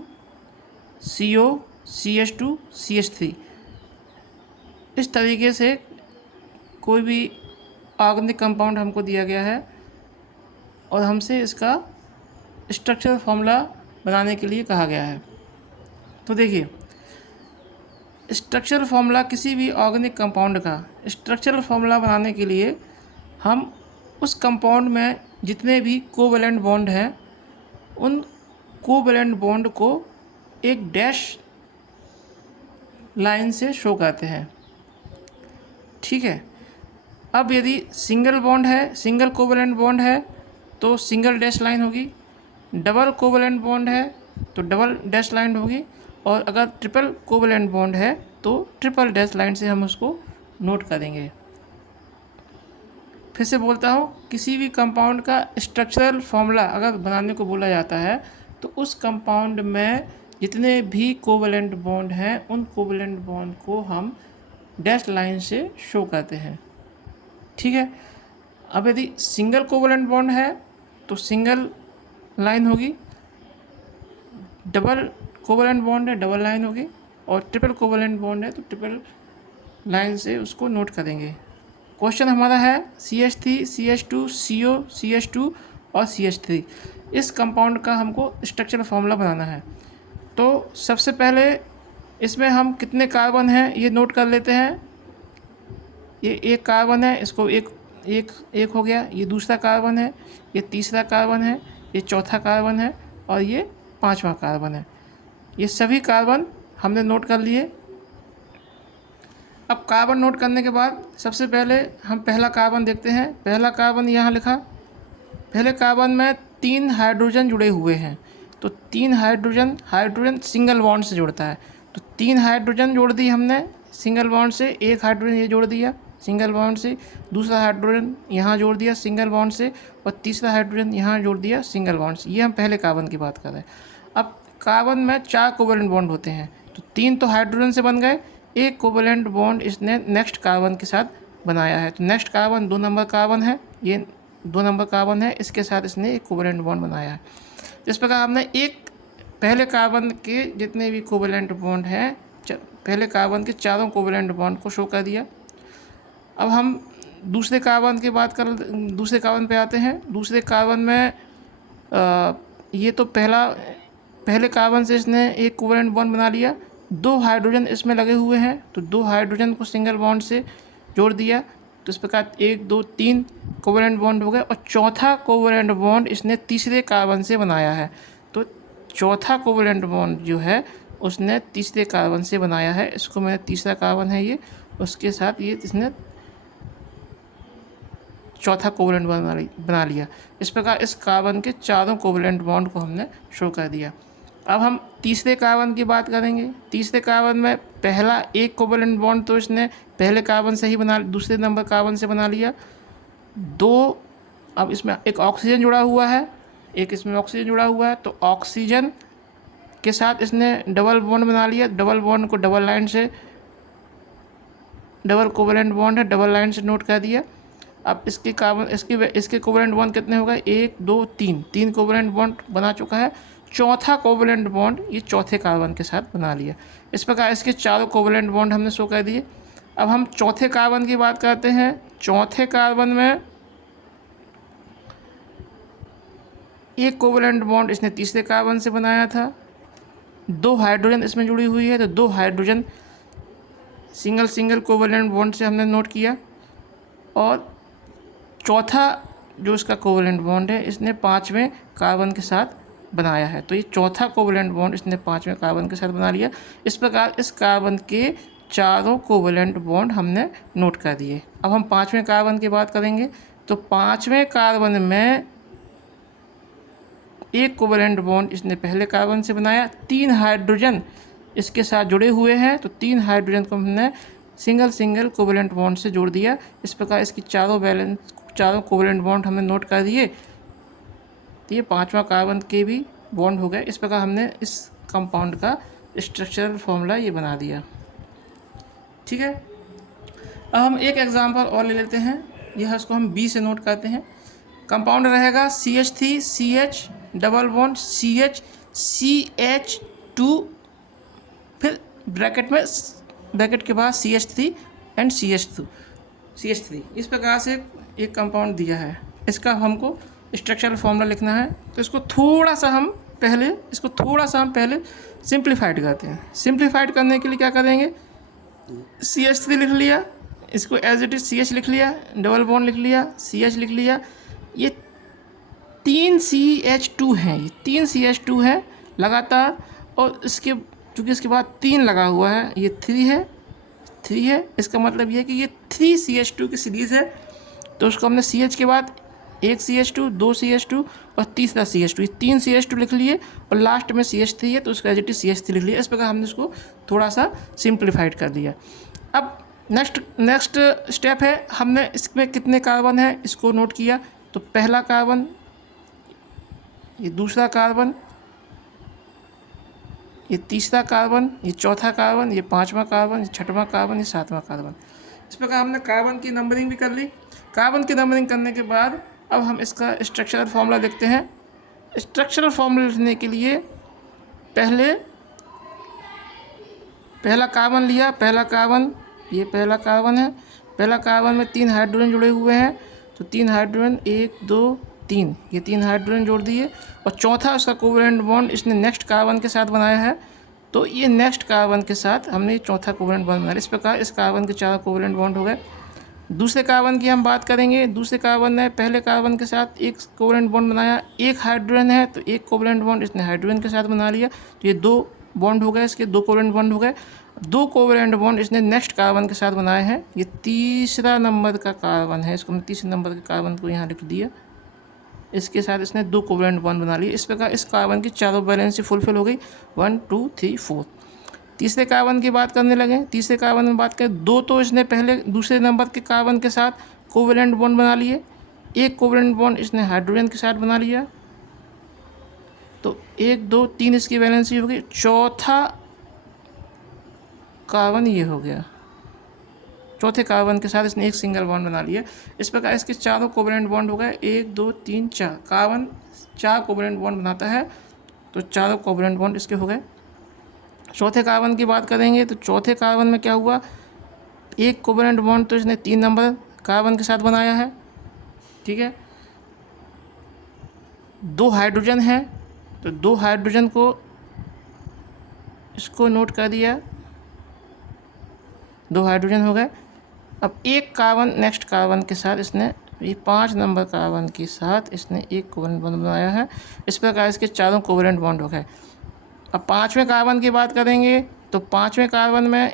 CO CH2 CH3। इस तरीके से कोई भी ऑर्गेनिक कंपाउंड हमको दिया गया है और हमसे इसका स्ट्रक्चरल फॉर्मूला बनाने के लिए कहा गया है। तो देखिए, स्ट्रक्चरल फॉर्मूला किसी भी ऑर्गेनिक कंपाउंड का स्ट्रक्चरल फॉर्मूला बनाने के लिए हम उस कंपाउंड में जितने भी कोवैलेंट बॉन्ड हैं उन कोवैलेंट बॉन्ड को एक डैश लाइन से शो करते हैं। ठीक है। अब यदि सिंगल बॉन्ड है, सिंगल कोवैलेंट बॉन्ड है तो सिंगल डैश लाइन होगी, डबल कोवैलेंट बॉन्ड है तो डबल डैश लाइन होगी, और अगर ट्रिपल कोवैलेंट बॉन्ड है तो ट्रिपल डैश लाइन से हम उसको नोट करेंगे। फिर से बोलता हूँ, किसी भी कंपाउंड का स्ट्रक्चरल फॉर्मूला अगर बनाने को बोला जाता है तो उस कंपाउंड में जितने भी कोवैलेंट बॉन्ड हैं उन कोवैलेंट बॉन्ड को हम डैश लाइन से शो करते हैं। ठीक है। अब यदि सिंगल कोवैलेंट बॉन्ड है तो सिंगल लाइन होगी, डबल कोवैलेंट बॉन्ड है डबल लाइन होगी, और ट्रिपल कोवैलेंट बॉन्ड है तो ट्रिपल लाइन से उसको नोट करेंगे। क्वेश्चन हमारा है CH3 CH2 CO CH2 और CH3। इस कंपाउंड का हमको स्ट्रक्चरल फॉर्मूला बनाना है। तो सबसे पहले इसमें हम कितने कार्बन हैं ये नोट कर लेते हैं। ये एक कार्बन है, इसको एक हो गया, ये दूसरा कार्बन है, ये तीसरा कार्बन है, ये चौथा कार्बन है और ये पांचवा कार्बन है। ये सभी कार्बन हमने नोट कर लिए। अब कार्बन नोट करने के बाद सबसे पहले हम पहला कार्बन देखते हैं। पहला कार्बन यहाँ लिखा। पहले कार्बन में 3 हाइड्रोजन जुड़े हुए हैं, तो 3 हाइड्रोजन सिंगल बॉन्ड से जुड़ता है, तो 3 हाइड्रोजन जोड़ दी हमने सिंगल बॉन्ड से। एक हाइड्रोजन ये जोड़ दिया सिंगल बॉन्ड से, दूसरा हाइड्रोजन यहाँ जोड़ दिया सिंगल बॉन्ड से, और तीसरा हाइड्रोजन यहाँ जोड़ दिया सिंगल बॉन्ड से। ये हम पहले कार्बन की बात कर रहे हैं। अब कार्बन में 4 कोवैलेंट बॉन्ड होते हैं, तो 3 तो हाइड्रोजन से बन गए, एक कोवैलेंट बॉन्ड इसने नेक्स्ट कार्बन के साथ बनाया है। तो नेक्स्ट कार्बन 2 नंबर कार्बन है, ये 2 नंबर कार्बन है, इसके साथ इसने एक कोवैलेंट बॉन्ड बनाया है। इस प्रकार हमने एक पहले कार्बन के जितने भी कोवैलेंट बॉन्ड हैं, पहले कार्बन के चारों कोवैलेंट बॉन्ड को शो कर दिया। अब हम दूसरे कार्बन दूसरे कार्बन पे आते हैं। दूसरे कार्बन में ये तो पहले कार्बन से इसने एक कोवैलेंट बॉन्ड बना लिया। 2 हाइड्रोजन इसमें लगे हुए हैं, तो 2 हाइड्रोजन को सिंगल बॉन्ड से जोड़ दिया। तो इस प्रकार 1 2 3 कोवैलेंट बॉन्ड हो गए, और चौथा कोवैलेंट बॉन्ड इसने तीसरे कार्बन से बनाया है। तो चौथा कोवैलेंट बॉन्ड जो है उसने तीसरे कार्बन से बनाया है। इसको मैंने तीसरा कार्बन है ये, उसके साथ ये इसने चौथा कोवैलेंट बना लिया। इस प्रकार इस कार्बन के चारों कोवैलेंट बॉन्ड को हमने शो कर दिया। अब हम तीसरे कार्बन की बात करेंगे। तीसरे कार्बन में पहला एक कोवैलेंट बॉन्ड तो इसने पहले कार्बन से ही दूसरे नंबर कार्बन से बना लिया। 2 अब इसमें एक ऑक्सीजन जुड़ा हुआ है, एक इसमें ऑक्सीजन जुड़ा हुआ है, तो ऑक्सीजन के साथ इसने डबल बॉन्ड बना लिया। डबल बॉन्ड को डबल लाइन से, डबल कोवैलेंट बॉन्ड है, डबल लाइन से नोट कर दिया। अब इसके कोवैलेंट बॉन्ड कितने हो गए? 1 2 3 कोवैलेंट बॉन्ड बना चुका है। चौथा कोवैलेंट बॉन्ड ये चौथे कार्बन के साथ बना लिया। इस प्रकार इसके चारों कोवैलेंट बॉन्ड हमने शो कर दिए। अब हम चौथे कार्बन की बात करते हैं। चौथे कार्बन में एक कोवैलेंट बॉन्ड इसने तीसरे कार्बन से बनाया था। 2 हाइड्रोजन इसमें जुड़ी हुई है, तो 2 हाइड्रोजन सिंगल कोवैलेंट बॉन्ड से हमने नोट किया। और चौथा जो इसका कोवैलेंट बॉन्ड है इसने 5वें कार्बन के साथ बनाया है, तो ये चौथा कोवैलेंट बॉन्ड इसने 5वें कार्बन के साथ बना लिया। इस प्रकार इस कार्बन के चारों कोवैलेंट बॉन्ड हमने नोट कर दिए। अब हम 5वें कार्बन की बात करेंगे। तो 5वें कार्बन में एक कोवैलेंट बॉन्ड इसने पहले कार्बन से बनाया। 3 हाइड्रोजन इसके साथ जुड़े हुए हैं, तो 3 हाइड्रोजन को हमने सिंगल कोवैलेंट बॉन्ड से जोड़ दिया। इस प्रकार इसकी चारों कोवैलेंट बॉन्ड हमने नोट कर दिए। तो ये 5वां कार्बन के भी बॉन्ड हो गए। इस प्रकार हमने इस कंपाउंड का स्ट्रक्चरल फॉर्मूला ये बना दिया। ठीक है। अब हम एक एग्जांपल और ले लेते हैं। यह इसको हम बी से नोट करते हैं। कंपाउंड रहेगा CH3 CH double bond CH CH2, फिर ब्रैकेट के बाद CH3 एंड CH3। इस प्रकार से एक कंपाउंड दिया है। इसका हमको स्ट्रक्चरल फॉर्मूला लिखना है, तो इसको थोड़ा सा हम पहले सिंप्लीफाइड करते हैं। सिंप्लीफाइड करने के लिए क्या करेंगे, CH3 लिख लिया, इसको एज इट इज CH लिख लिया, डबल बॉन्ड लिख लिया, CH लिख लिया। ये 3 CH2 हैं, ये 3 CH2 है लगातार, और चूँकि इसके बाद 3 लगा हुआ है, ये 3 है। इसका मतलब ये है कि ये 3 CH2 की सीरीज़ है। तो उसको हमने CH के बाद एक CH2, 2 CH2 और तीसरा CH2, ये 3 CH2 लिख लिए, और लास्ट में CH3 है तो उसका एज इट इज CH3 लिख लिया। इस प्रकार हमने इसको थोड़ा सा सिंप्लीफाइड कर दिया। अब नेक्स्ट स्टेप है, हमने इसमें कितने कार्बन है इसको नोट किया। तो पहला कार्बन, ये दूसरा कार्बन, ये तीसरा कार्बन, ये चौथा कार्बन, ये पांचवा कार्बन, ये छठवां कार्बन, ये सातवां कार्बन। इस प्रकार हमने कार्बन की नंबरिंग भी कर ली। कार्बन की नंबरिंग करने के बाद अब हम इसका स्ट्रक्चरल फॉर्मूला देखते हैं। स्ट्रक्चरल फॉर्मूला लिखने के लिए पहला कार्बन लिया, पहला कार्बन, ये पहला कार्बन है। पहला कार्बन में 3 हाइड्रोजन जुड़े हुए हैं, तो 3 हाइड्रोजन, 1 2 3, ये 3 हाइड्रोजन जोड़ दिए। और चौथा उसका कोवेलेंट बॉन्ड इसने नेक्स्ट कार्बन के साथ बनाया है, तो ये नेक्स्ट कार्बन के साथ हमने चौथा कोवेलेंट बॉन्ड बनाया। इस प्रकार इस कार्बन के 4 कोवेलेंट बॉन्ड हो गए। दूसरे कार्बन की हम बात करेंगे। दूसरे कार्बन ने पहले कार्बन के साथ एक कोवेलेंट बॉन्ड बनाया, एक हाइड्रोजन है तो एक कोवेलेंट बॉन्ड इसने हाइड्रोजन के साथ बना लिया, तो ये 2 बॉन्ड हो गए, इसके 2 कोवेलेंट बॉन्ड हो गए। 2 कोवेलेंट बॉन्ड इसने नेक्स्ट कार्बन के साथ बनाए हैं। ये तीसरा नंबर का कार्बन है, इसको हमने तीसरे नंबर के कार्बन को यहाँ लिख दिया। इसके साथ इसने 2 कोवेलेंट बॉन्ड बना लिए। इस प्रकार इस कार्बन की चारों वैलेंसी फुलफिल हो गई, 1 2 3 4। तीसरे कार्बन की बात करने लगे। तीसरे कार्बन में बात करें, 2 तो इसने पहले दूसरे नंबर के कार्बन के साथ कोवेलेंट बॉन्ड बना लिए, एक कोवेलेंट बॉन्ड इसने हाइड्रोजन के साथ बना लिया, तो 1 2 3 इसकी वैलेंसी हो गई। चौथा कार्बन ये हो गया, चौथे कार्बन के साथ इसने एक सिंगल बॉन्ड बना लिया। इस प्रकार इसके चारों कोवेलेंट बॉन्ड हो गए, 1 2 3 4। कार्बन 4 कोवेलेंट बॉन्ड बनाता है, तो चारों कोवेलेंट बॉन्ड इसके हो गए। चौथे कार्बन की बात करेंगे, तो चौथे कार्बन में क्या हुआ, एक कोवेलेंट बॉन्ड तो इसने 3 नंबर कार्बन के साथ बनाया है, ठीक है। 2 हाइड्रोजन है, तो 2 हाइड्रोजन को इसको नोट कर दिया, 2 हाइड्रोजन हो गए। अब एक कार्बन नेक्स्ट कार्बन के साथ इसने, ये 5 नंबर कार्बन के साथ इसने एक कोवेलेंट बॉन्ड बनाया है। इस प्रकार इसके चारों कोवेलेंट बॉन्ड हो गए। अब 5वें कार्बन की बात करेंगे, तो 5वें कार्बन में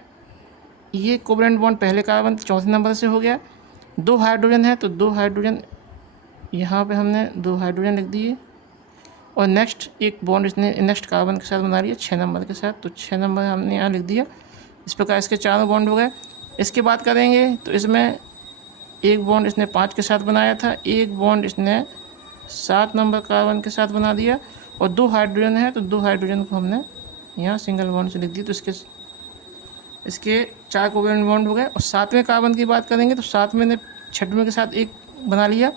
ये कोवेलेंट बॉन्ड पहले कार्बन चौथे नंबर से हो गया। 2 हाइड्रोजन है, तो 2 हाइड्रोजन यहाँ पे हमने 2 हाइड्रोजन लिख दिए, और नेक्स्ट एक बॉन्ड इसने नेक्स्ट कार्बन के साथ बना लिया 6 नंबर के साथ, तो 6 नंबर हमने यहाँ लिख दिया। इस प्रकार इसके चारों बॉन्ड हो गए। इसकी बात करेंगे, तो इसमें एक बॉन्ड इसने 5 के साथ बनाया था, एक बॉन्ड इसने 7 नंबर कार्बन के साथ बना दिया, और 2 हाइड्रोजन है, तो 2 हाइड्रोजन को हमने यहाँ सिंगल बॉन्ड से लिख दिया, तो इसके 4 कोवेलेंट बॉन्ड हो गए। और 7वें कार्बन की बात करेंगे, तो 7वें ने 6वें के साथ एक बना लिया,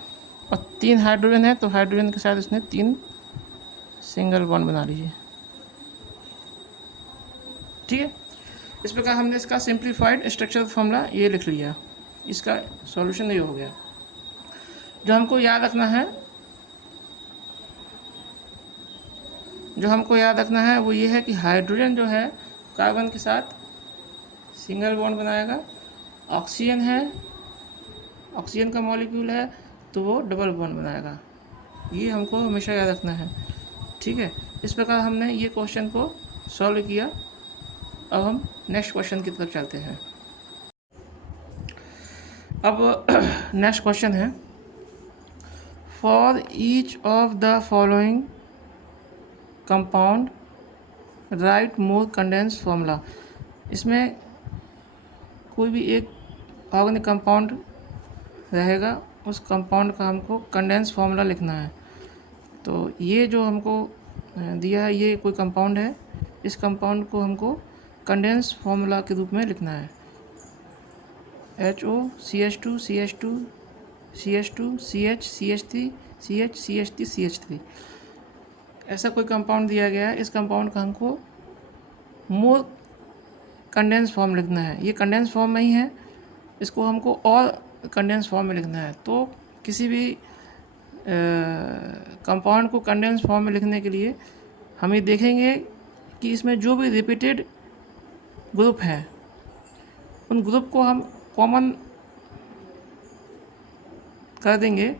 और 3 हाइड्रोजन है, तो हाइड्रोजन के साथ इसने 3 सिंगल बॉन्ड बना लिए, ठीक है। इस प्रकार हमने इसका सिंप्लीफाइड स्ट्रक्चरल फॉर्मूला ये लिख लिया, इसका सॉल्यूशन ये हो गया। जो हमको याद रखना है वो ये है कि हाइड्रोजन जो है कार्बन के साथ सिंगल बॉन्ड बनाएगा, ऑक्सीजन है, ऑक्सीजन का मॉलिक्यूल है तो वो डबल बॉन्ड बनाएगा। ये हमको हमेशा याद रखना है, ठीक है। इस प्रकार हमने ये क्वेश्चन को सॉल्व किया। अब हम नेक्स्ट क्वेश्चन की तरफ चलते हैं। अब नेक्स्ट क्वेश्चन है, for each of the following compound right more condense formula. इसमें कोई भी एक ऑर्गेनिक कंपाउंड रहेगा, उस कंपाउंड का हमको कंडेंस फार्मूला लिखना है। तो ये जो हमको दिया है, ये कोई कंपाउंड है, इस कंपाउंड को हमको कंडेंस फार्मूला के रूप में लिखना है। HO CH2 CH2 CH2 CH CH3 CH CH3 ऐसा कोई कंपाउंड दिया गया है। इस कंपाउंड का हमको मोर कंडेंस फॉर्म लिखना है। ये कंडेंस फॉर्म नहीं है, इसको हमको और कंडेंस फॉर्म में लिखना है। तो किसी भी कंपाउंड को कंडेंस फॉर्म में लिखने के लिए हम ये देखेंगे कि इसमें जो भी रिपीटेड ग्रुप हैं उन ग्रुप को हम कॉमन कर देंगे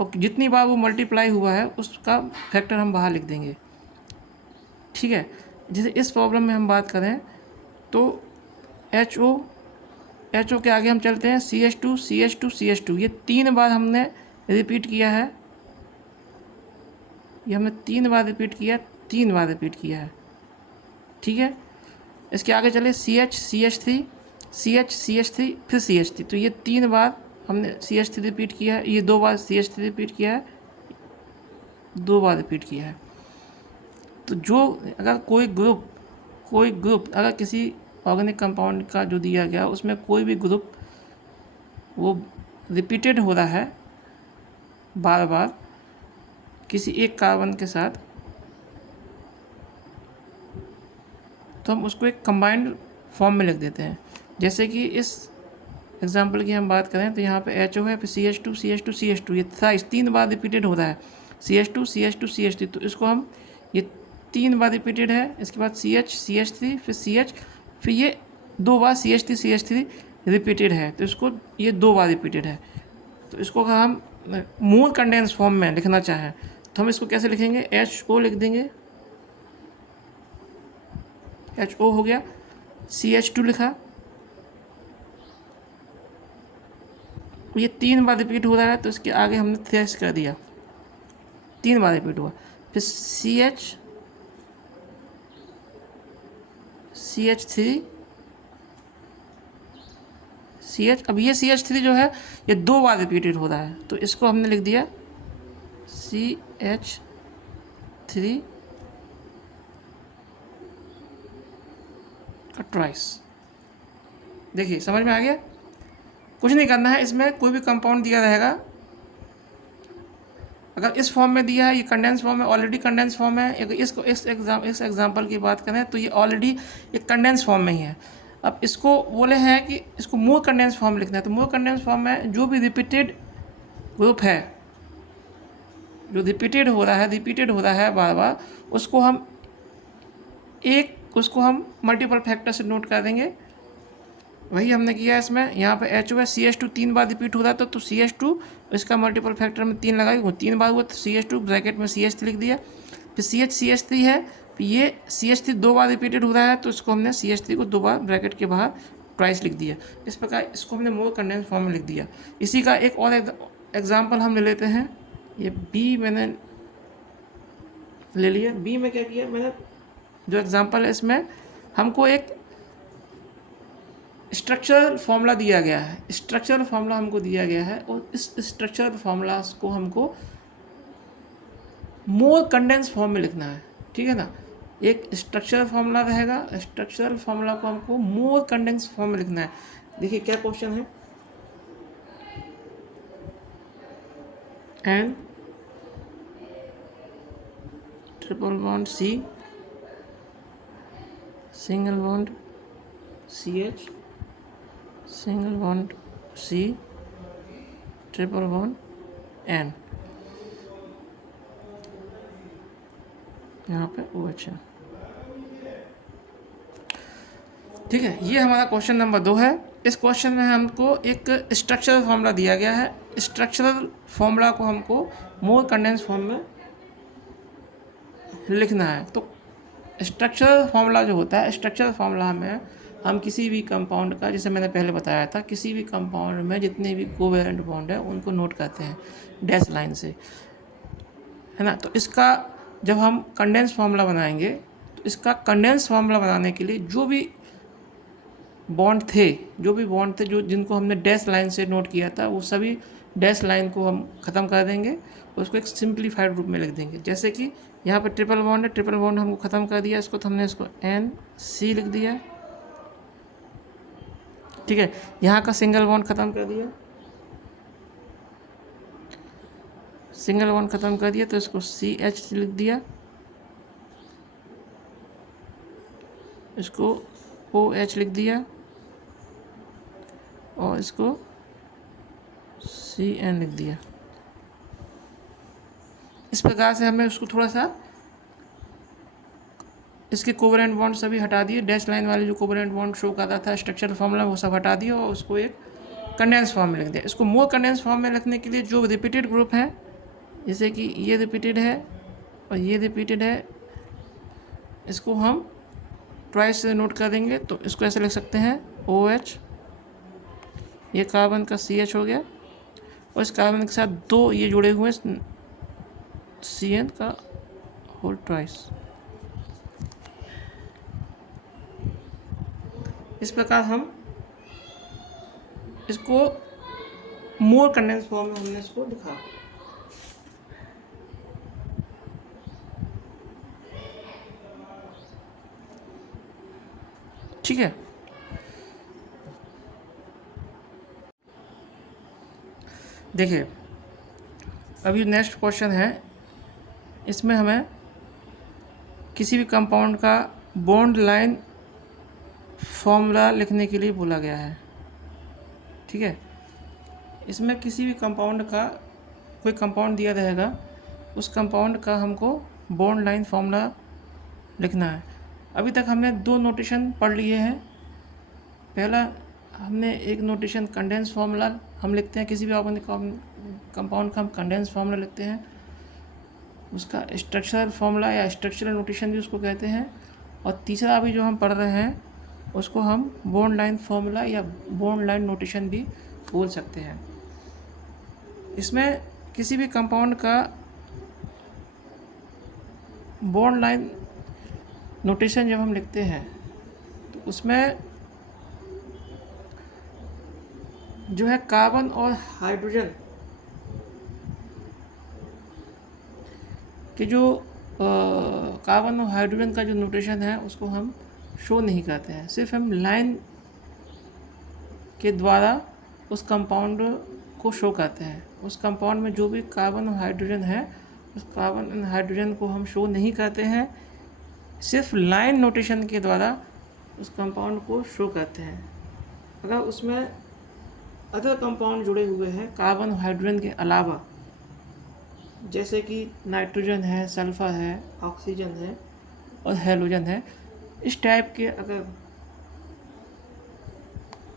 और जितनी बार वो मल्टीप्लाई हुआ है उसका फैक्टर हम बाहर लिख देंगे। ठीक है, जैसे इस प्रॉब्लम में हम बात करें तो HO के आगे हम चलते हैं CH2 CH2 CH2, ये 3 बार हमने रिपीट किया है। ये हमने 3 बार रिपीट किया, 3 बार रिपीट किया है। ठीक है, इसके आगे चले CH CH3 CH CH3 फिर CH3, तो ये 3 बार हमने CH3 रिपीट किया है, ये 2 बार CH3 रिपीट किया है, 2 बार रिपीट किया है। तो जो अगर कोई ग्रुप अगर किसी ऑर्गेनिक कंपाउंड का जो दिया गया उसमें कोई भी ग्रुप वो रिपीटेड हो रहा है बार बार किसी एक कार्बन के साथ, तो हम उसको एक कंबाइंड फॉर्म में लिख देते हैं। जैसे कि इस एग्जांपल की हम बात करें तो यहाँ पे HO है, फिर CH2 CH2 CH2, ये थ्राइस 3 बार रिपीटेड हो रहा है, CH2 CH2 CH3, तो इसको हम ये 3 बार रिपीटेड है, इसके बाद CH CH3 फिर CH, फिर ये 2 बार CH3 CH3 रिपीटेड है, तो इसको ये 2 बार रिपीटेड है। तो इसको अगर हम मोर कंडेंस फॉर्म में लिखना चाहें तो हम इसको कैसे लिखेंगे, HO लिख देंगे, HO हो गया, CH2 लिखा, ये 3 बार रिपीट हो रहा है तो इसके आगे हमने थ्रेश कर दिया, 3 बार रिपीट हुआ, फिर CH3 CH, अब ये CH3 जो है ये 2 बार रिपीटेड हो रहा है, तो इसको हमने लिख दिया CH3 का ट्वाइस। देखिए समझ में आ गया, कुछ नहीं करना है, इसमें कोई भी कंपाउंड दिया रहेगा, अगर इस फॉर्म में दिया है ये कंडेंस फॉर्म है, ऑलरेडी कंडेंस फॉर्म है, अगर इस एग्जांपल की बात करें तो ये ऑलरेडी एक कंडेंस फॉर्म में ही है। अब इसको बोले हैं कि इसको मोर कंडेंस फॉर्म लिखना है, तो मोर कंडेंस फॉर्म में जो भी रिपीटेड ग्रुप है, जो रिपीटेड हो रहा है बार बार, उसको हम मल्टीपल फैक्टर से नोट कर देंगे। वही हमने किया इसमें, यहाँ पे HO है, CH2 3 बार रिपीट हो रहा था, तो CH2 इसका मल्टीपल फैक्टर में 3 लगाई, वो 3 बार हुआ तो CH2 ब्रैकेट में CH3 लिख दिया, फिर CH है, फिर ये CH3 2 बार रिपीटेड हो रहा है तो इसको हमने CH3 को 2 बार ब्रैकेट के बाहर ट्वाइस लिख दिया। इस प्रकार इसको हमने मोर कंडेंस फॉर्म में लिख दिया। इसी का एक और एग्जाम्पल हम ले लेते हैं, ये B मैंने ले लिया। B में क्या किया मैंने, जो एग्जाम्पल है इसमें हमको एक स्ट्रक्चरल फार्मूला दिया गया है, स्ट्रक्चरल फार्मूला हमको दिया गया है और इस स्ट्रक्चरल फार्मूला को हमको मोर कंडेंस फॉर्म में लिखना है। ठीक है ना, एक स्ट्रक्चरल फार्मूला रहेगा, स्ट्रक्चरल फार्मूला को हमको मोर कंडेंस फॉर्म में लिखना है। देखिए क्या क्वेश्चन है, N triple bond C single bond CH single bond C triple bond N, यहाँ पे OH है। ठीक है, ये हमारा क्वेश्चन नंबर 2 है। इस क्वेश्चन में हमको एक स्ट्रक्चरल फार्मूला दिया गया है, स्ट्रक्चरल फार्मूला को हमको मोर कंडेंस फॉर्म में लिखना है। तो स्ट्रक्चरल फार्मूला जो होता है, स्ट्रक्चरल फार्मूला में हम किसी भी कंपाउंड का, जैसे मैंने पहले बताया था, किसी भी कंपाउंड में जितने भी कोवेलेंट बॉन्ड है उनको नोट करते हैं डैश लाइन से, है ना। तो इसका जब हम कंडेंस फार्मूला बनाएंगे तो इसका कंडेंस फार्मूला बनाने के लिए जो भी बॉन्ड थे जो जिनको हमने डैश लाइन से नोट किया था, वो सभी डैश लाइन को हम ख़त्म कर देंगे, उसको एक सिंप्लीफाइड रूप में लिख देंगे। जैसे कि यहाँ पर ट्रिपल बॉन्ड है, ट्रिपल बॉन्ड हमको ख़त्म कर दिया, इसको तो हमने इसको NC लिख दिया। ठीक है, यहाँ का सिंगल बॉन्ड ख़त्म कर दिया, सिंगल बॉन्ड ख़त्म कर दिया तो इसको CH लिख दिया, इसको OH लिख दिया और इसको CN लिख दिया। इस प्रकार से हमें उसको थोड़ा सा इसके कोवेलेंट बॉन्ड सभी हटा दिए, डैश लाइन वाले जो कोवेलेंट बॉन्ड शो कर रहा था स्ट्रक्चरल फॉर्मूला वो सब हटा दिया और उसको एक कंडेंस फॉर्म में लिख दिया। इसको मोर कंडेंस फॉर्म में लिखने के लिए जो रिपीटेड ग्रुप है, जैसे कि ये रिपीटेड है और ये रिपीटेड है, इसको हम ट्वाइस से नोट कर देंगे। तो इसको ऐसे लिख सकते हैं OH, ये कार्बन का CH हो गया और इस कार्बन के साथ दो ये जुड़े हुए CN का होल ट्वाइस। इस प्रकार हम इसको मोर कंडेंस फॉर्म में हमने इसको लिखा। ठीक है, देखिए अभी नेक्स्ट क्वेश्चन है, इसमें हमें किसी भी कंपाउंड का बॉन्ड लाइन फॉर्मूला लिखने के लिए बोला गया है। ठीक है, इसमें किसी भी कंपाउंड का कोई कंपाउंड दिया रहेगा, उस कंपाउंड का हमको बॉन्ड लाइन फॉर्मूला लिखना है। अभी तक हमने दो नोटेशन पढ़ लिए हैं। पहला हमने एक नोटेशन कंडेंस फार्मूला हम लिखते हैं, किसी भी ऑर्गेनिक कंपाउंड का हम कंडेंस फार्मूला लिखते हैं, उसका स्ट्रक्चरल फार्मूला या स्ट्रक्चरल नोटेशन भी उसको कहते हैं। और तीसरा अभी जो हम पढ़ रहे हैं उसको हम बॉन्ड लाइन फार्मूला या बॉन्ड लाइन नोटेशन भी बोल सकते हैं। इसमें किसी भी कंपाउंड का बॉन्ड लाइन नोटेशन जब हम लिखते हैं तो उसमें जो है कार्बन और हाइड्रोजन के जो कार्बन और हाइड्रोजन का जो नोटेशन है उसको हम शो नहीं करते हैं, सिर्फ हम लाइन के द्वारा उस कंपाउंड को शो करते हैं। उस कंपाउंड में जो भी कार्बन और हाइड्रोजन है उस कार्बन और हाइड्रोजन को हम शो नहीं करते हैं, सिर्फ लाइन नोटेशन के द्वारा उस कंपाउंड को शो करते हैं। अगर उसमें अदर कंपाउंड जुड़े हुए हैं कार्बन और हाइड्रोजन के अलावा, जैसे कि नाइट्रोजन है, सल्फर है, ऑक्सीजन है और हेलोजन है, इस टाइप के अगर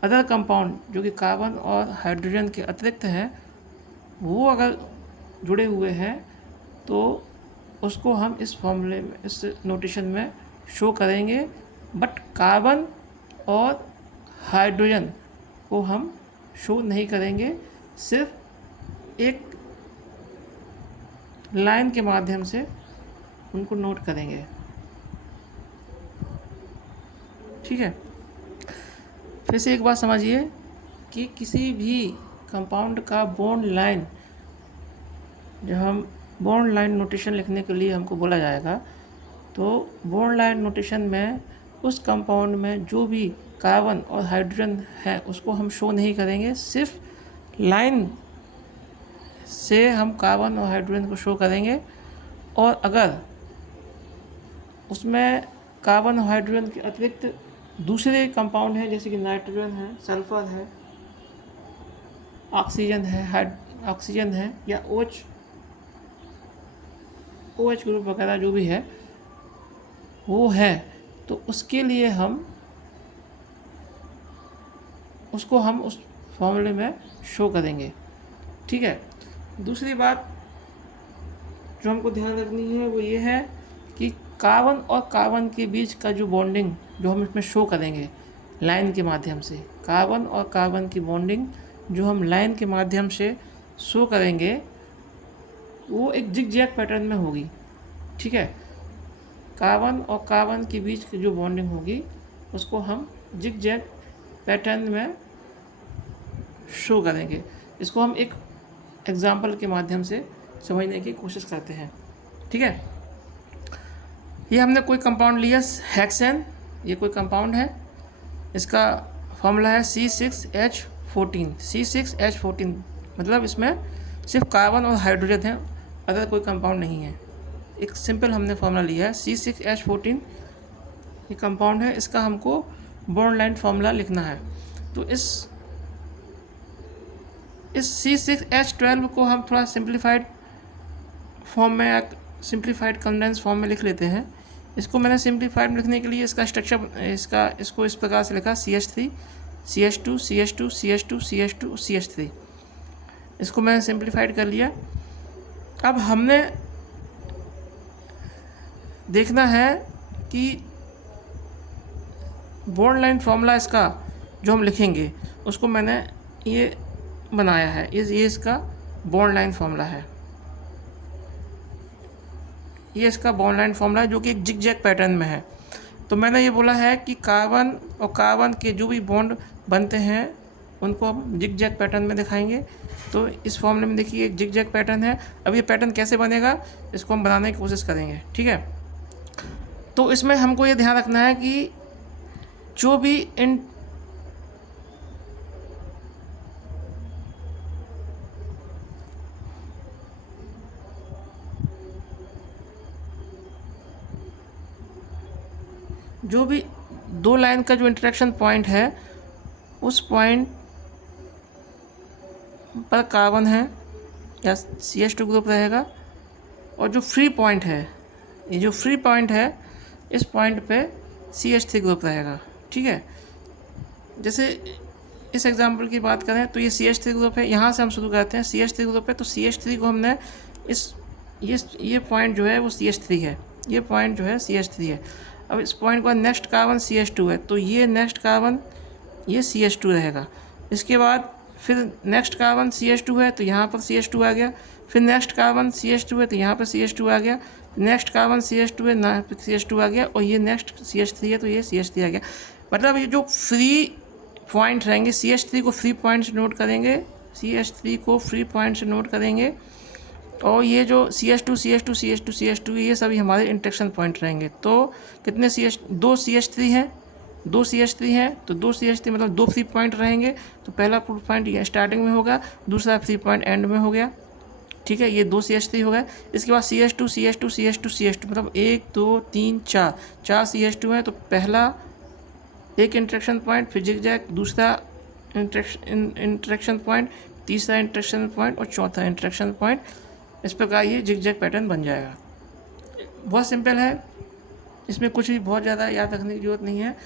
अदर कंपाउंड जो कि कार्बन और हाइड्रोजन के अतिरिक्त हैं वो अगर जुड़े हुए हैं तो उसको हम इस फॉर्मूले में, इस नोटेशन में शो करेंगे। बट कार्बन और हाइड्रोजन को हम शो नहीं करेंगे, सिर्फ एक लाइन के माध्यम से उनको नोट करेंगे। ठीक है, फिर से एक बात समझिए कि किसी भी कंपाउंड का बॉन्ड लाइन, जब हम बॉन्ड लाइन नोटेशन लिखने के लिए हमको बोला जाएगा तो बॉन्ड लाइन नोटेशन में उस कंपाउंड में जो भी कार्बन और हाइड्रोजन है उसको हम शो नहीं करेंगे, सिर्फ लाइन से हम कार्बन और हाइड्रोजन को शो करेंगे। और अगर उसमें कार्बन और हाइड्रोजन के अतिरिक्त दूसरे कंपाउंड हैं जैसे कि नाइट्रोजन है, सल्फर है, ऑक्सीजन है या OH ग्रुप वगैरह जो भी है वो है, तो उसके लिए उसको हम उस फॉर्मूले में शो करेंगे। ठीक है, दूसरी बात जो हमको ध्यान रखनी है वो ये है कि कार्बन और कार्बन के बीच का जो बॉन्डिंग जो हम इसमें शो करेंगे लाइन के माध्यम से, कार्बन और कार्बन की बॉन्डिंग जो हम लाइन के माध्यम से शो करेंगे वो एक जिग-जैग पैटर्न में होगी। ठीक है, कार्बन और कार्बन के बीच की जो बॉन्डिंग होगी उसको हम जिग-जैग पैटर्न में शो करेंगे। इसको हम एक एग्जाम्पल के माध्यम से समझने की कोशिश करते हैं। ठीक है, ये हमने कोई कंपाउंड लिया हेक्सेन, ये कोई कंपाउंड है, इसका फॉर्मूला है C6H14। C6H14 मतलब इसमें सिर्फ कार्बन और हाइड्रोजन है, अदर कोई कंपाउंड नहीं है। एक सिंपल हमने फॉर्मूला लिया है C6H14, ये कंपाउंड है, इसका हमको बॉन्ड लाइन फॉर्मूला लिखना है। तो इस C6H12 को हम थोड़ा सिंप्लीफाइड फॉर्म में या सिंप्लीफाइड कंडेंस फॉर्म में लिख लेते हैं। इसको मैंने सिंप्लीफाइड में लिखने के लिए इसका स्ट्रक्चर इसको इस प्रकार से लिखा CH3 CH2 CH2 CH2 CH2 CH3। इसको मैंने सिंप्लीफाइड कर लिया। अब हमने देखना है कि बॉन्ड लाइन फॉर्मूला इसका जो हम लिखेंगे उसको मैंने ये बनाया है, ये इसका बॉन्ड लाइन फॉर्मूला है। ये इसका बॉन्ड लाइन फॉर्मूला है जो कि एक जिगजैग पैटर्न में है। तो मैंने ये बोला है कि कार्बन और कार्बन के जो भी बॉन्ड बनते हैं उनको हम जिगजैग पैटर्न में दिखाएंगे। तो इस फॉर्मूले में देखिए एक जिगजैग पैटर्न है। अब ये पैटर्न कैसे बनेगा इसको हम बनाने की कोशिश करेंगे, ठीक है। तो इसमें हमको ये ध्यान रखना है कि जो भी दो लाइन का जो इंटरेक्शन पॉइंट है उस पॉइंट पर कार्बन है या CH2 ग्रुप रहेगा, और जो फ्री पॉइंट है, ये जो फ्री पॉइंट है इस पॉइंट पे CH3 ग्रुप रहेगा, ठीक है। जैसे इस एग्जांपल की बात करें तो ये CH3 ग्रुप है, यहाँ से हम शुरू करते हैं। CH3 ग्रुप है तो CH3 को हमने ये पॉइंट जो है वो CH3 है, ये पॉइंट जो है CH3 है। अब इस पॉइंट का नेक्स्ट कार्बन CH2 है तो ये नेक्स्ट कार्बन ये CH2 रहेगा। इसके बाद फिर नेक्स्ट कार्बन CH2 है तो यहाँ पर CH2 आ गया, फिर नेक्स्ट कार्बन CH2 है तो यहाँ पर CH2 आ गया, नेक्स्ट कार्बन CH2 है ना CH2 आ गया, और ये नेक्स्ट CH3 है तो ये CH3 आ गया। मतलब ये जो फ्री पॉइंट रहेंगे CH3 को फ्री पॉइंट से नोट करेंगे, CH3 को फ्री पॉइंट से नोट करेंगे, और ये जो CH2 CH2 CH2 CH2 ये सभी हमारे इंटरेक्शन पॉइंट रहेंगे। तो कितने दो CH3 हैं, दो CH3 हैं तो दो CH3 मतलब दो फ्री पॉइंट रहेंगे। तो पहला पॉइंट ये स्टार्टिंग में होगा, दूसरा फ्री पॉइंट एंड में हो गया, ठीक है। ये दो CH3 हो गए। इसके बाद CH2 CH2 CH2 CH2 मतलब 1 2 3 4 CH2 है तो पहला एक इंटरेक्शन पॉइंट, फिर जिगजैग दूसरा इंटरेक्शन पॉइंट, तीसरा इंटरेक्शन पॉइंट और चौथा इंटरेक्शन पॉइंट। इस प्रकार ये जिगजैग पैटर्न बन जाएगा। बहुत सिंपल है, इसमें कुछ भी बहुत ज़्यादा याद रखने की ज़रूरत नहीं है।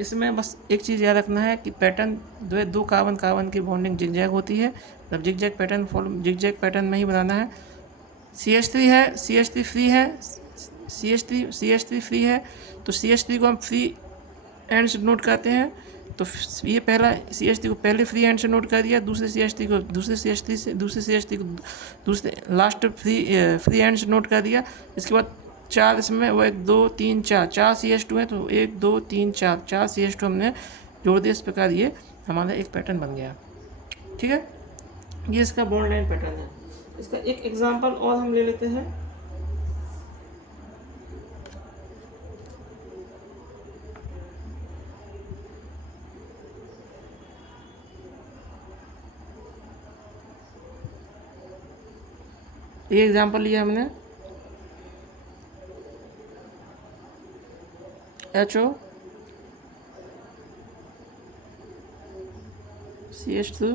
इसमें बस एक चीज़ याद रखना है कि पैटर्न जो है दो कार्बन की बॉन्डिंग जिगजैग होती है, तब जिगजैग पैटर्न में ही बनाना है। CH3 है, CH3 फ्री है, CH3 फ्री है तो CH3 को हम फ्री एंड से नोट करते हैं। तो ये पहला CH3 को पहले फ्री एंड से नोट कर दिया, दूसरे CH3 को दूसरे लास्ट फ्री एंड से नोट कर दिया। इसके बाद 4 इसमें वो 1 2 3 4 CH2 है तो 1 2 3 4 CH2 हमने जोड़ दिया। इस प्रकार ये हमारा एक पैटर्न बन गया, ठीक है। ये इसका बॉन्ड लाइन पैटर्न है। इसका एक एग्जांपल और हम ले लेते हैं। ये एग्जांपल लिया हमने HO CH2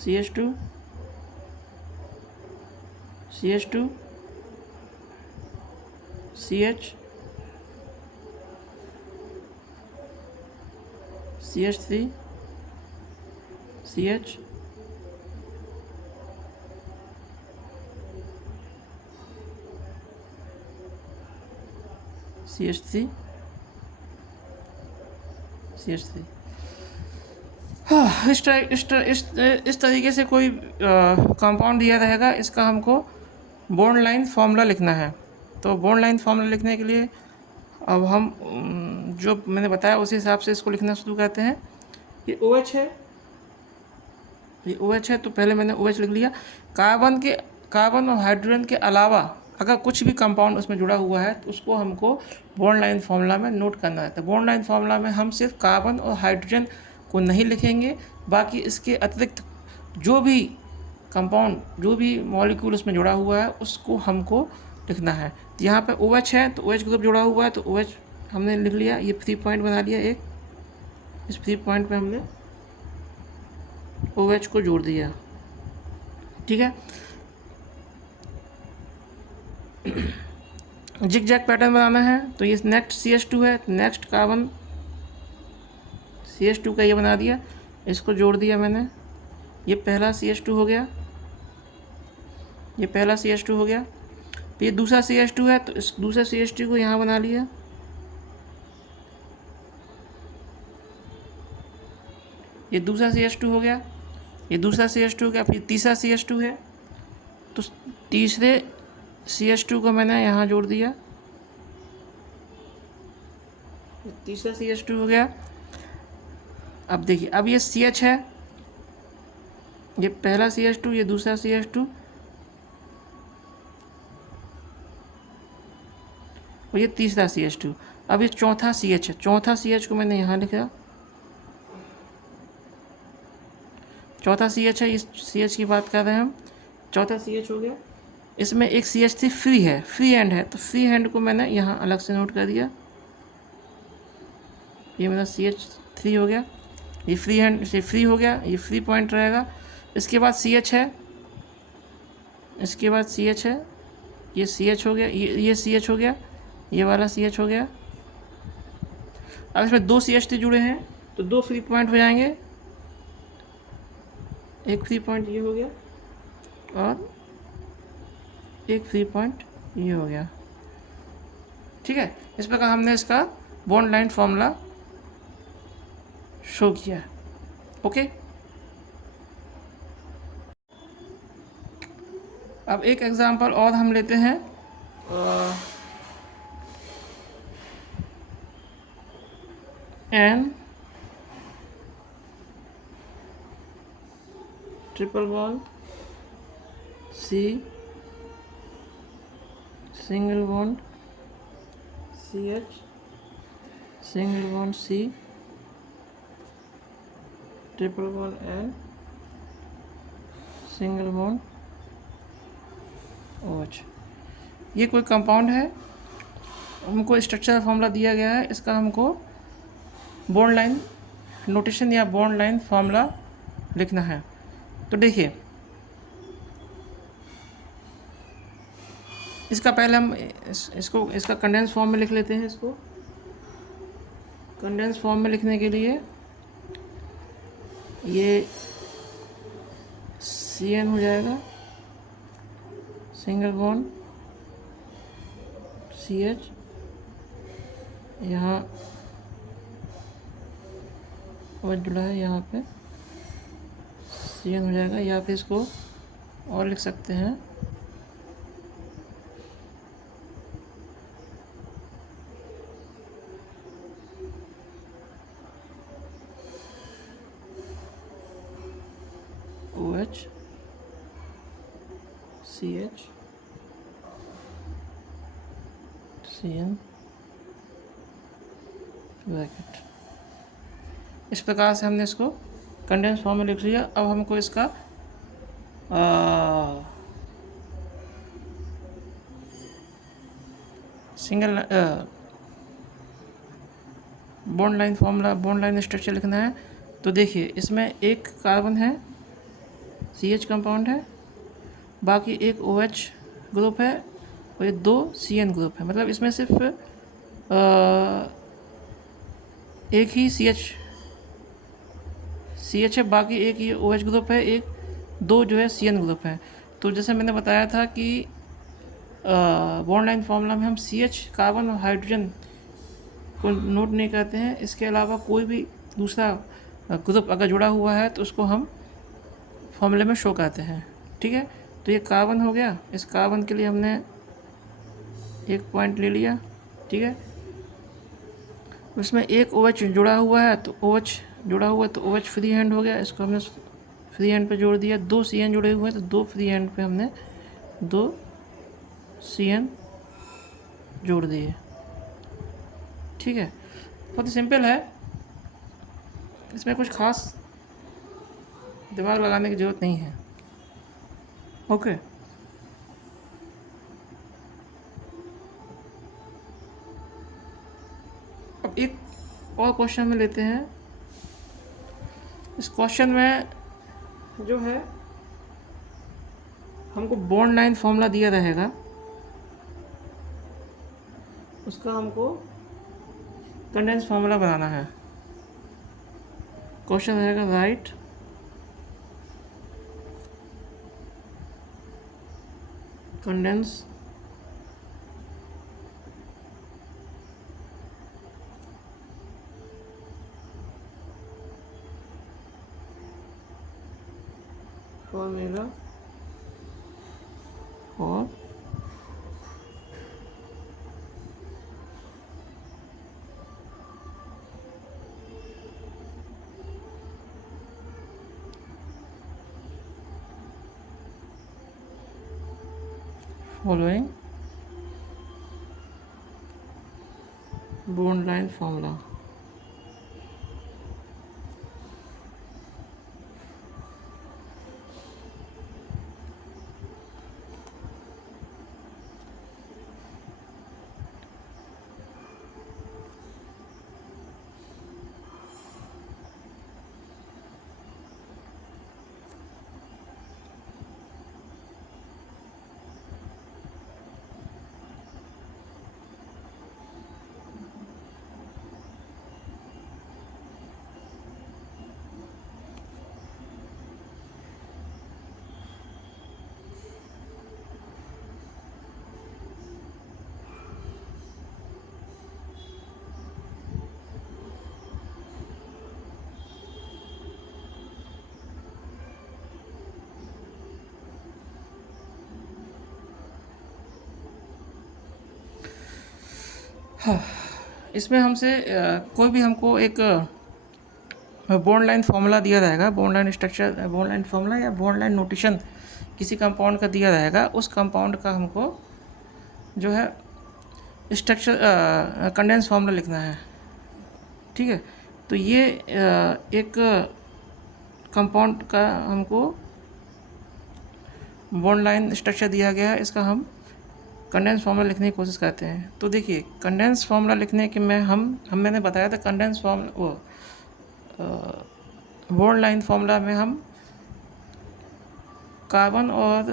CH2 CH2 CH CH3 CH CH3 CH3। हाँ, इस तरीके से कोई कंपाउंड दिया रहेगा, इसका हमको बॉन्ड लाइन फार्मूला लिखना है। तो बॉन्ड लाइन फार्मूला लिखने के लिए अब हम जो मैंने बताया उसी हिसाब से इसको लिखना शुरू करते हैं। ये OH है, ये OH है तो पहले मैंने OH लिख लिया। कार्बन और हाइड्रोजन के अलावा अगर कुछ भी कंपाउंड उसमें जुड़ा हुआ है तो उसको हमको बॉन्ड लाइन फार्मूला में नोट करना है। तो बॉन्ड लाइन फार्मूला में हम सिर्फ कार्बन और हाइड्रोजन को नहीं लिखेंगे, बाकी इसके अतिरिक्त जो भी कंपाउंड, जो भी मॉलिक्यूल उसमें जुड़ा हुआ है उसको हमको लिखना है। तो यहाँ पे OH है तो OH ग्रुप जुड़ा हुआ है तो OH हमने लिख लिया, ये 3 पॉइंट बना लिया एक, इस 3 पॉइंट पे हमने OH को जोड़ दिया। ठीक है, जिग जैग पैटर्न बनाना है तो ये नेक्स्ट CH2 है, नेक्स्ट कार्बन CH2 का ये बना दिया, इसको जोड़ दिया मैंने, ये पहला CH2 हो गया, ये पहला CH2 हो गया। ये दूसरा CH2 है तो इस दूसरे CH2 को यहाँ बना लिया, ये दूसरा CH2 हो गया, ये दूसरा CH2 हो गया। फिर तीसरा CH2 है तो तीसरे CH2 को मैंने यहाँ जोड़ दिया, तीसरा CH2 हो गया। अब देखिए, अब ये CH है, ये पहला CH2, ये दूसरा CH2 और ये तीसरा CH2। अब ये चौथा CH है, चौथा CH को मैंने यहाँ लिखा, चौथा CH है, इस CH की बात कर रहे हैं हम, चौथा CH हो गया। इसमें एक CH3 फ्री है, फ्री हैंड है, तो फ्री हैंड को मैंने यहाँ अलग से नोट कर दिया, ये मेरा CH3 हो गया, ये फ्री हैंड से फ्री हो गया, ये फ्री पॉइंट रहेगा। इसके बाद CH है, इसके बाद CH है, ये CH हो गया, ये CH हो गया, ये वाला CH हो गया। अब इसमें 2 CH3 जुड़े हैं तो 2 फ्री पॉइंट हो जाएंगे, एक फ्री पॉइंट ये हो गया और एक फ्री पॉइंट ये हो गया। ठीक है, इस प्रकार हमने इसका बॉन्ड लाइन फॉर्मूला शो किया है। ओके, अब एक एग्जांपल और हम लेते हैं, N triple bond C single bond CH single bond C triple bond N single bond OH। ये कोई कंपाउंड है, हमको स्ट्रक्चर फॉर्मूला दिया गया है, इसका हमको बॉन्ड लाइन नोटेशन या बॉन्ड लाइन फॉर्मूला लिखना है। तो देखिए, इसका पहले हम इसको इसका कंडेंस फॉर्म में लिख लेते हैं। इसको कंडेंस फॉर्म में लिखने के लिए ये CN हो जाएगा, सिंगल बॉन्ड CH, यहाँ OH जुड़ा है, यहाँ पे CN हो जाएगा, या फिर इसको और लिख सकते हैं, OH CH CN ब्रैकेट। इस प्रकार से हमने इसको कंडेंस फॉर्म में लिख लिया। अब हमको इसका single bond line formula, bond line structure लिखना है। तो देखिए, इसमें एक कार्बन है, CH कंपाउंड है, बाकी एक OH ग्रुप है और ये 2 CN ग्रुप है। मतलब इसमें सिर्फ एक ही CH है, बाकी एक ये OH ग्रुप है, एक 2 जो है CN ग्रुप है। तो जैसे मैंने बताया था कि बॉन्ड लाइन फार्मूला में हम CH कार्बन और हाइड्रोजन को नोट नहीं करते हैं, इसके अलावा कोई भी दूसरा ग्रुप अगर जुड़ा हुआ है तो उसको हम फॉर्मूले में शो करते हैं। ठीक है, तो ये कार्बन हो गया, इस कार्बन के लिए हमने एक पॉइंट ले लिया। ठीक है, उसमें एक OH जुड़ा हुआ है तो OH जुड़ा हुआ है तो OH फ्री हैंड हो गया, इसको हमने फ्री हैंड पे जोड़ दिया। 2 CN जुड़े हुए हैं तो 2 फ्री हैंड पे हमने 2 CN जोड़ दिए। ठीक है, बहुत ही सिंपल है, इसमें कुछ खास दिमाग लगाने की ज़रूरत नहीं है। ओके। अब एक और क्वेश्चन में लेते हैं। इस क्वेश्चन में जो है हमको बॉन्ड लाइन फॉर्मूला दिया रहेगा, उसका हमको कंडेंस फार्मूला बनाना है। क्वेश्चन रहेगा right condense formula for following bond line formula. हाँ, इसमें हमसे कोई भी हमको एक बॉन्ड लाइन फार्मूला दिया रहेगा, bond line structure, bond line formula या बॉन्ड लाइन नोटेशन किसी कंपाउंड का दिया रहेगा। उस कंपाउंड का हमको जो है स्ट्रक्चर कंडेंस फार्मूला लिखना है। ठीक है, तो ये एक कंपाउंड का हमको बॉन्ड लाइन स्ट्रक्चर दिया गया है, इसका हम कंडेंस फार्मूला लिखने की कोशिश करते हैं। तो देखिए कंडेंस फार्मूला लिखने के में मैंने बताया था condense formula bond line formula में हम कार्बन और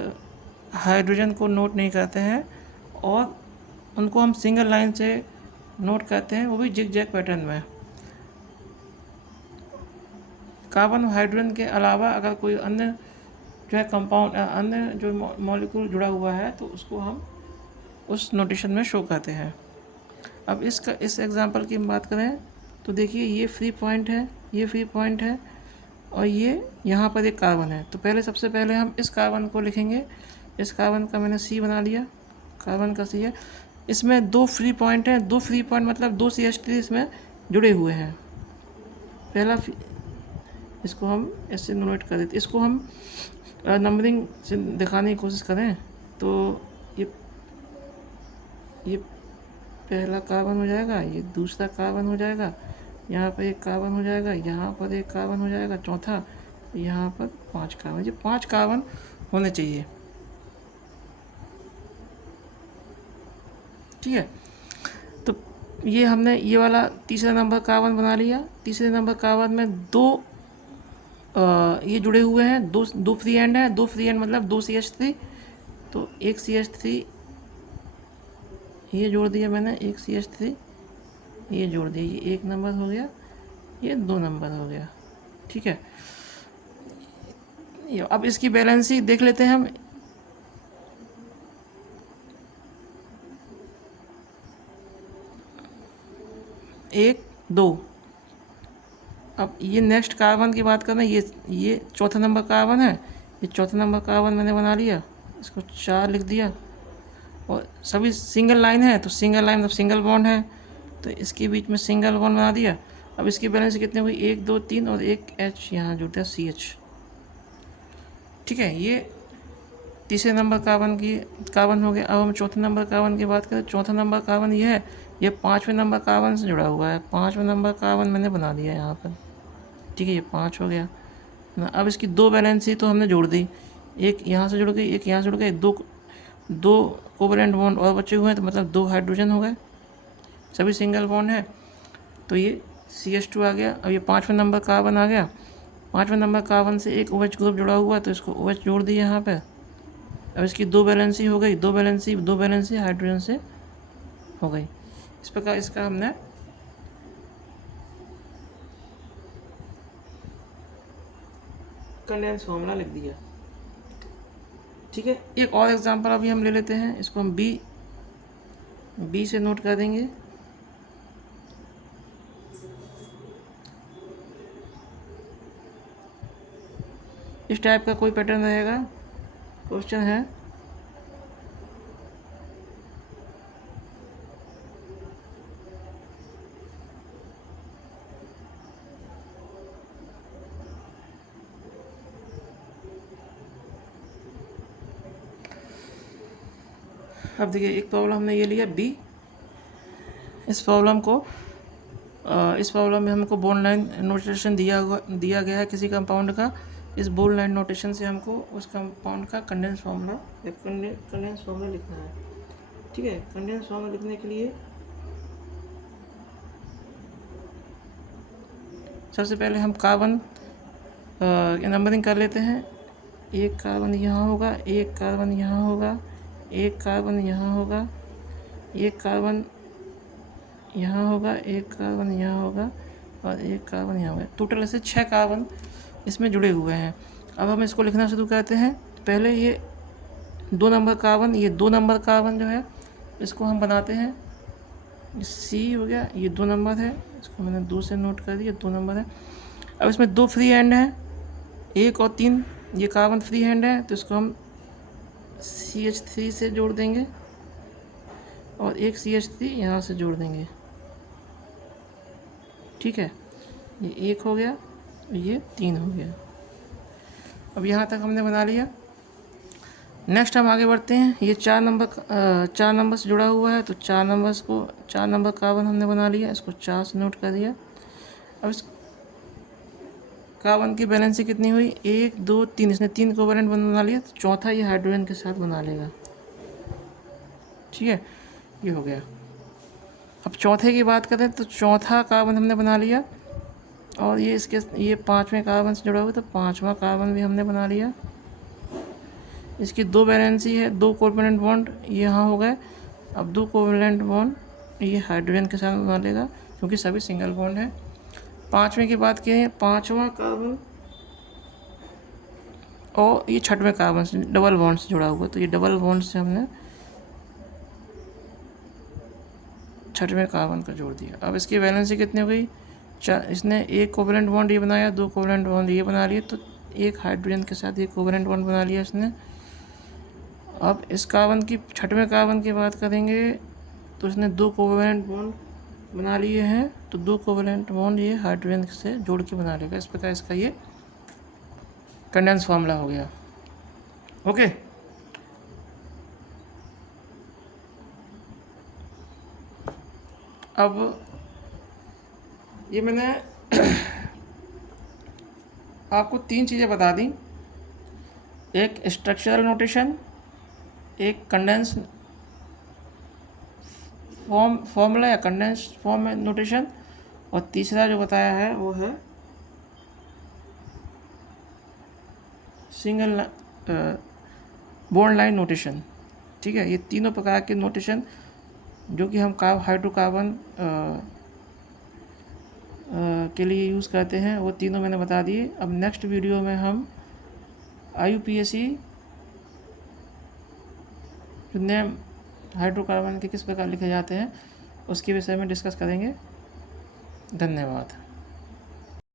हाइड्रोजन को नोट नहीं करते हैं और उनको हम सिंगल लाइन से नोट करते हैं, वो भी जिग-जैग पैटर्न में। कार्बन और हाइड्रोजन के अलावा अगर कोई अन्य जो है कंपाउंड, अन्य जो मॉलिक्यूल जुड़ा हुआ है तो उसको हम उस नोटेशन में शो करते हैं। अब इस एग्जांपल की बात करें तो देखिए ये फ्री पॉइंट है, ये फ्री पॉइंट है और ये यहाँ पर एक कार्बन है। तो सबसे पहले हम इस कार्बन को लिखेंगे। इस कार्बन का मैंने सी बना लिया, कार्बन का सी है। इसमें दो फ्री पॉइंट हैं, दो फ्री पॉइंट मतलब दो CH3 इसमें जुड़े हुए हैं। पहला इसको हम ऐसे नोट कर देते, इसको हम नंबरिंग से दिखाने की कोशिश करें तो ये पहला कार्बन हो जाएगा, ये दूसरा कार्बन हो जाएगा, यहाँ पर एक कार्बन हो जाएगा, यहाँ पर एक कार्बन हो जाएगा, चौथा, यहाँ पर 5 कार्बन। ये 5 कार्बन होने चाहिए। ठीक है, तो ये हमने ये वाला तीसरा नंबर कार्बन बना लिया। तीसरे नंबर कार्बन में दो ये जुड़े हुए हैं, दो फ्री एंड है। दो फ्री एंड मतलब दो CH3, तो एक CH3 ये जोड़ दिया मैंने, एक CH3 ये जोड़ दिया, ये 1 नंबर हो गया, ये 2 नंबर हो गया। ठीक है, अब इसकी बैलेंसी देख लेते हैं हम। एक, दो। अब ये नेक्स्ट कार्बन की बात करें, ये चौथा नंबर कार्बन है, ये चौथा नंबर कार्बन मैंने बना लिया, इसको 4 लिख दिया। और सभी सिंगल लाइन है, तो सिंगल लाइन मतलब सिंगल बॉन्ड है, तो इसके बीच में सिंगल बॉन्ड बना दिया। अब इसकी बैलेंस कितने हुई, 1 2 3 और एक H यहाँ जुड़ता है CH। ठीक है, ये तीसरे नंबर कार्बन हो गया। अब हम चौथे नंबर कार्बन की बात करें, चौथा नंबर कार्बन ये है, ये 5वें नंबर कार्बन से जुड़ा हुआ है। 5वें नंबर कार्बन मैंने बना दिया यहाँ पर। ठीक है, ये 5 हो गया। ना। अब इसकी दो वैलेंसी तो हमने जोड़ दी, एक यहाँ से जुड़ गई, एक यहाँ से जुड़ गई, दो दो कोवैलेंट बॉन्ड और बचे हुए हैं, तो मतलब दो हाइड्रोजन हो गए, सभी सिंगल बॉन्ड है। तो ये CH2 आ गया। अब ये 5वें नंबर कार्बन आ गया। 5वें नंबर कार्बन से एक OH ग्रुप जुड़ा हुआ है, तो इसको OH जोड़ दिया यहाँ पे। अब इसकी दो वैलेंसी हो गई, दो वैलेंसी हाइड्रोजन से हो गई। इस प्रकार इसका हमने कंडेंस फॉर्मूला लिख दिया। ठीक है, एक और एग्जांपल अभी हम ले लेते हैं, इसको हम बी से नोट कर देंगे। इस टाइप का कोई पैटर्न रहेगा। क्वेश्चन है अब देखिए, एक प्रॉब्लम हमने ये लिया बी। इस प्रॉब्लम में हमको बॉन्ड लाइन नोटेशन दिया गया है किसी कंपाउंड का। इस बॉन्ड लाइन नोटेशन से हमको उस कंपाउंड का कंडेंस फार्मूला लिखना है। ठीक है, कंडेंस फार्मूला लिखने के लिए सबसे पहले हम कार्बन नंबरिंग कर लेते हैं। एक कार्बन यहाँ होगा, एक कार्बन यहाँ होगा, एक कार्बन यहाँ होगा, एक कार्बन यहाँ होगा, एक कार्बन यहाँ होगा और एक कार्बन यहाँ होगा। टोटल ऐसे 6 कार्बन इसमें जुड़े हुए हैं। अब हम इसको लिखना शुरू करते हैं। पहले ये 2 नंबर कार्बन, ये 2 नंबर कार्बन जो है इसको हम बनाते हैं। C हो गया, ये 2 नंबर है, इसको मैंने 2 से नोट कर दिया, 2 नंबर है। अब इसमें 2 फ्री हैंड हैं, 1 और 3, ये कार्बन फ्री हैंड है, तो इसको हम CH3 से जोड़ देंगे और एक CH3 यहाँ से जोड़ देंगे। ठीक है, ये 1 हो गया, ये 3 हो गया। अब यहाँ तक हमने बना लिया। नेक्स्ट हम आगे बढ़ते हैं। ये 4 नंबर से जुड़ा हुआ है, तो 4 नंबर कार्बन हमने बना लिया, इसको 4 से नोट कर दिया। अब इस कार्बन की बैलेंसी कितनी हुई, 1 2 3, इसने 3 कोवैलेंट बना लिया, तो चौथा ये हाइड्रोजन के साथ बना लेगा। ठीक है, ये हो गया। अब चौथे की बात करें तो चौथा कार्बन हमने बना लिया और ये 5वें कार्बन से जुड़ा हुआ, तो 5वां कार्बन भी हमने बना लिया। इसकी 2 वैलेंसी है, 2 कोवैलेंट बॉन्ड यहाँ हो गए। अब 2 कोवैलेंट बॉन्ड ये हाइड्रोजन के साथ बना लेगा क्योंकि सभी सिंगल बॉन्ड है। 5वें की बात करें, 5वां कार्बन और ये 6वें कार्बन से डबल बॉन्ड से जुड़ा हुआ, तो ये डबल बॉन्ड से हमने 6वें कार्बन का जोड़ दिया। अब इसकी वैलेंसी कितनी हो गई, इसने 1 कोवैलेंट बॉन्ड ये बनाया, 2 कोवैलेंट बॉन्ड ये बना लिए, तो एक हाइड्रोजन के साथ 1 कोवैलेंट बॉन्ड बना लिया इसने। अब इस कार्बन की 6वें कार्बन की बात करेंगे तो इसने 2 कोवैलेंट बॉन्ड बना लिए हैं, तो 2 कोवैलेंट बॉन्ड ये हाइड्रोजन से जोड़ के बना लेगा। इस प्रकार इसका ये कंडेंस फार्मूला हो गया। ओके, अब ये मैंने आपको 3 चीज़ें बता दी, एक स्ट्रक्चरल नोटेशन, एक कंडेंस फॉर्मूला या कंडेंस फॉर्म नोटेशन, और तीसरा जो बताया है वो है सिंगल बॉन्ड लाइन नोटेशन। ठीक है, ये तीनों प्रकार के नोटेशन जो कि हम हाइड्रोकार्बन के लिए यूज़ करते हैं, वो तीनों मैंने बता दिए। अब नेक्स्ट वीडियो में हम IUPAC नेम हाइड्रोकार्बन के किस प्रकार लिखे जाते हैं उसके विषय में डिस्कस करेंगे। धन्यवाद।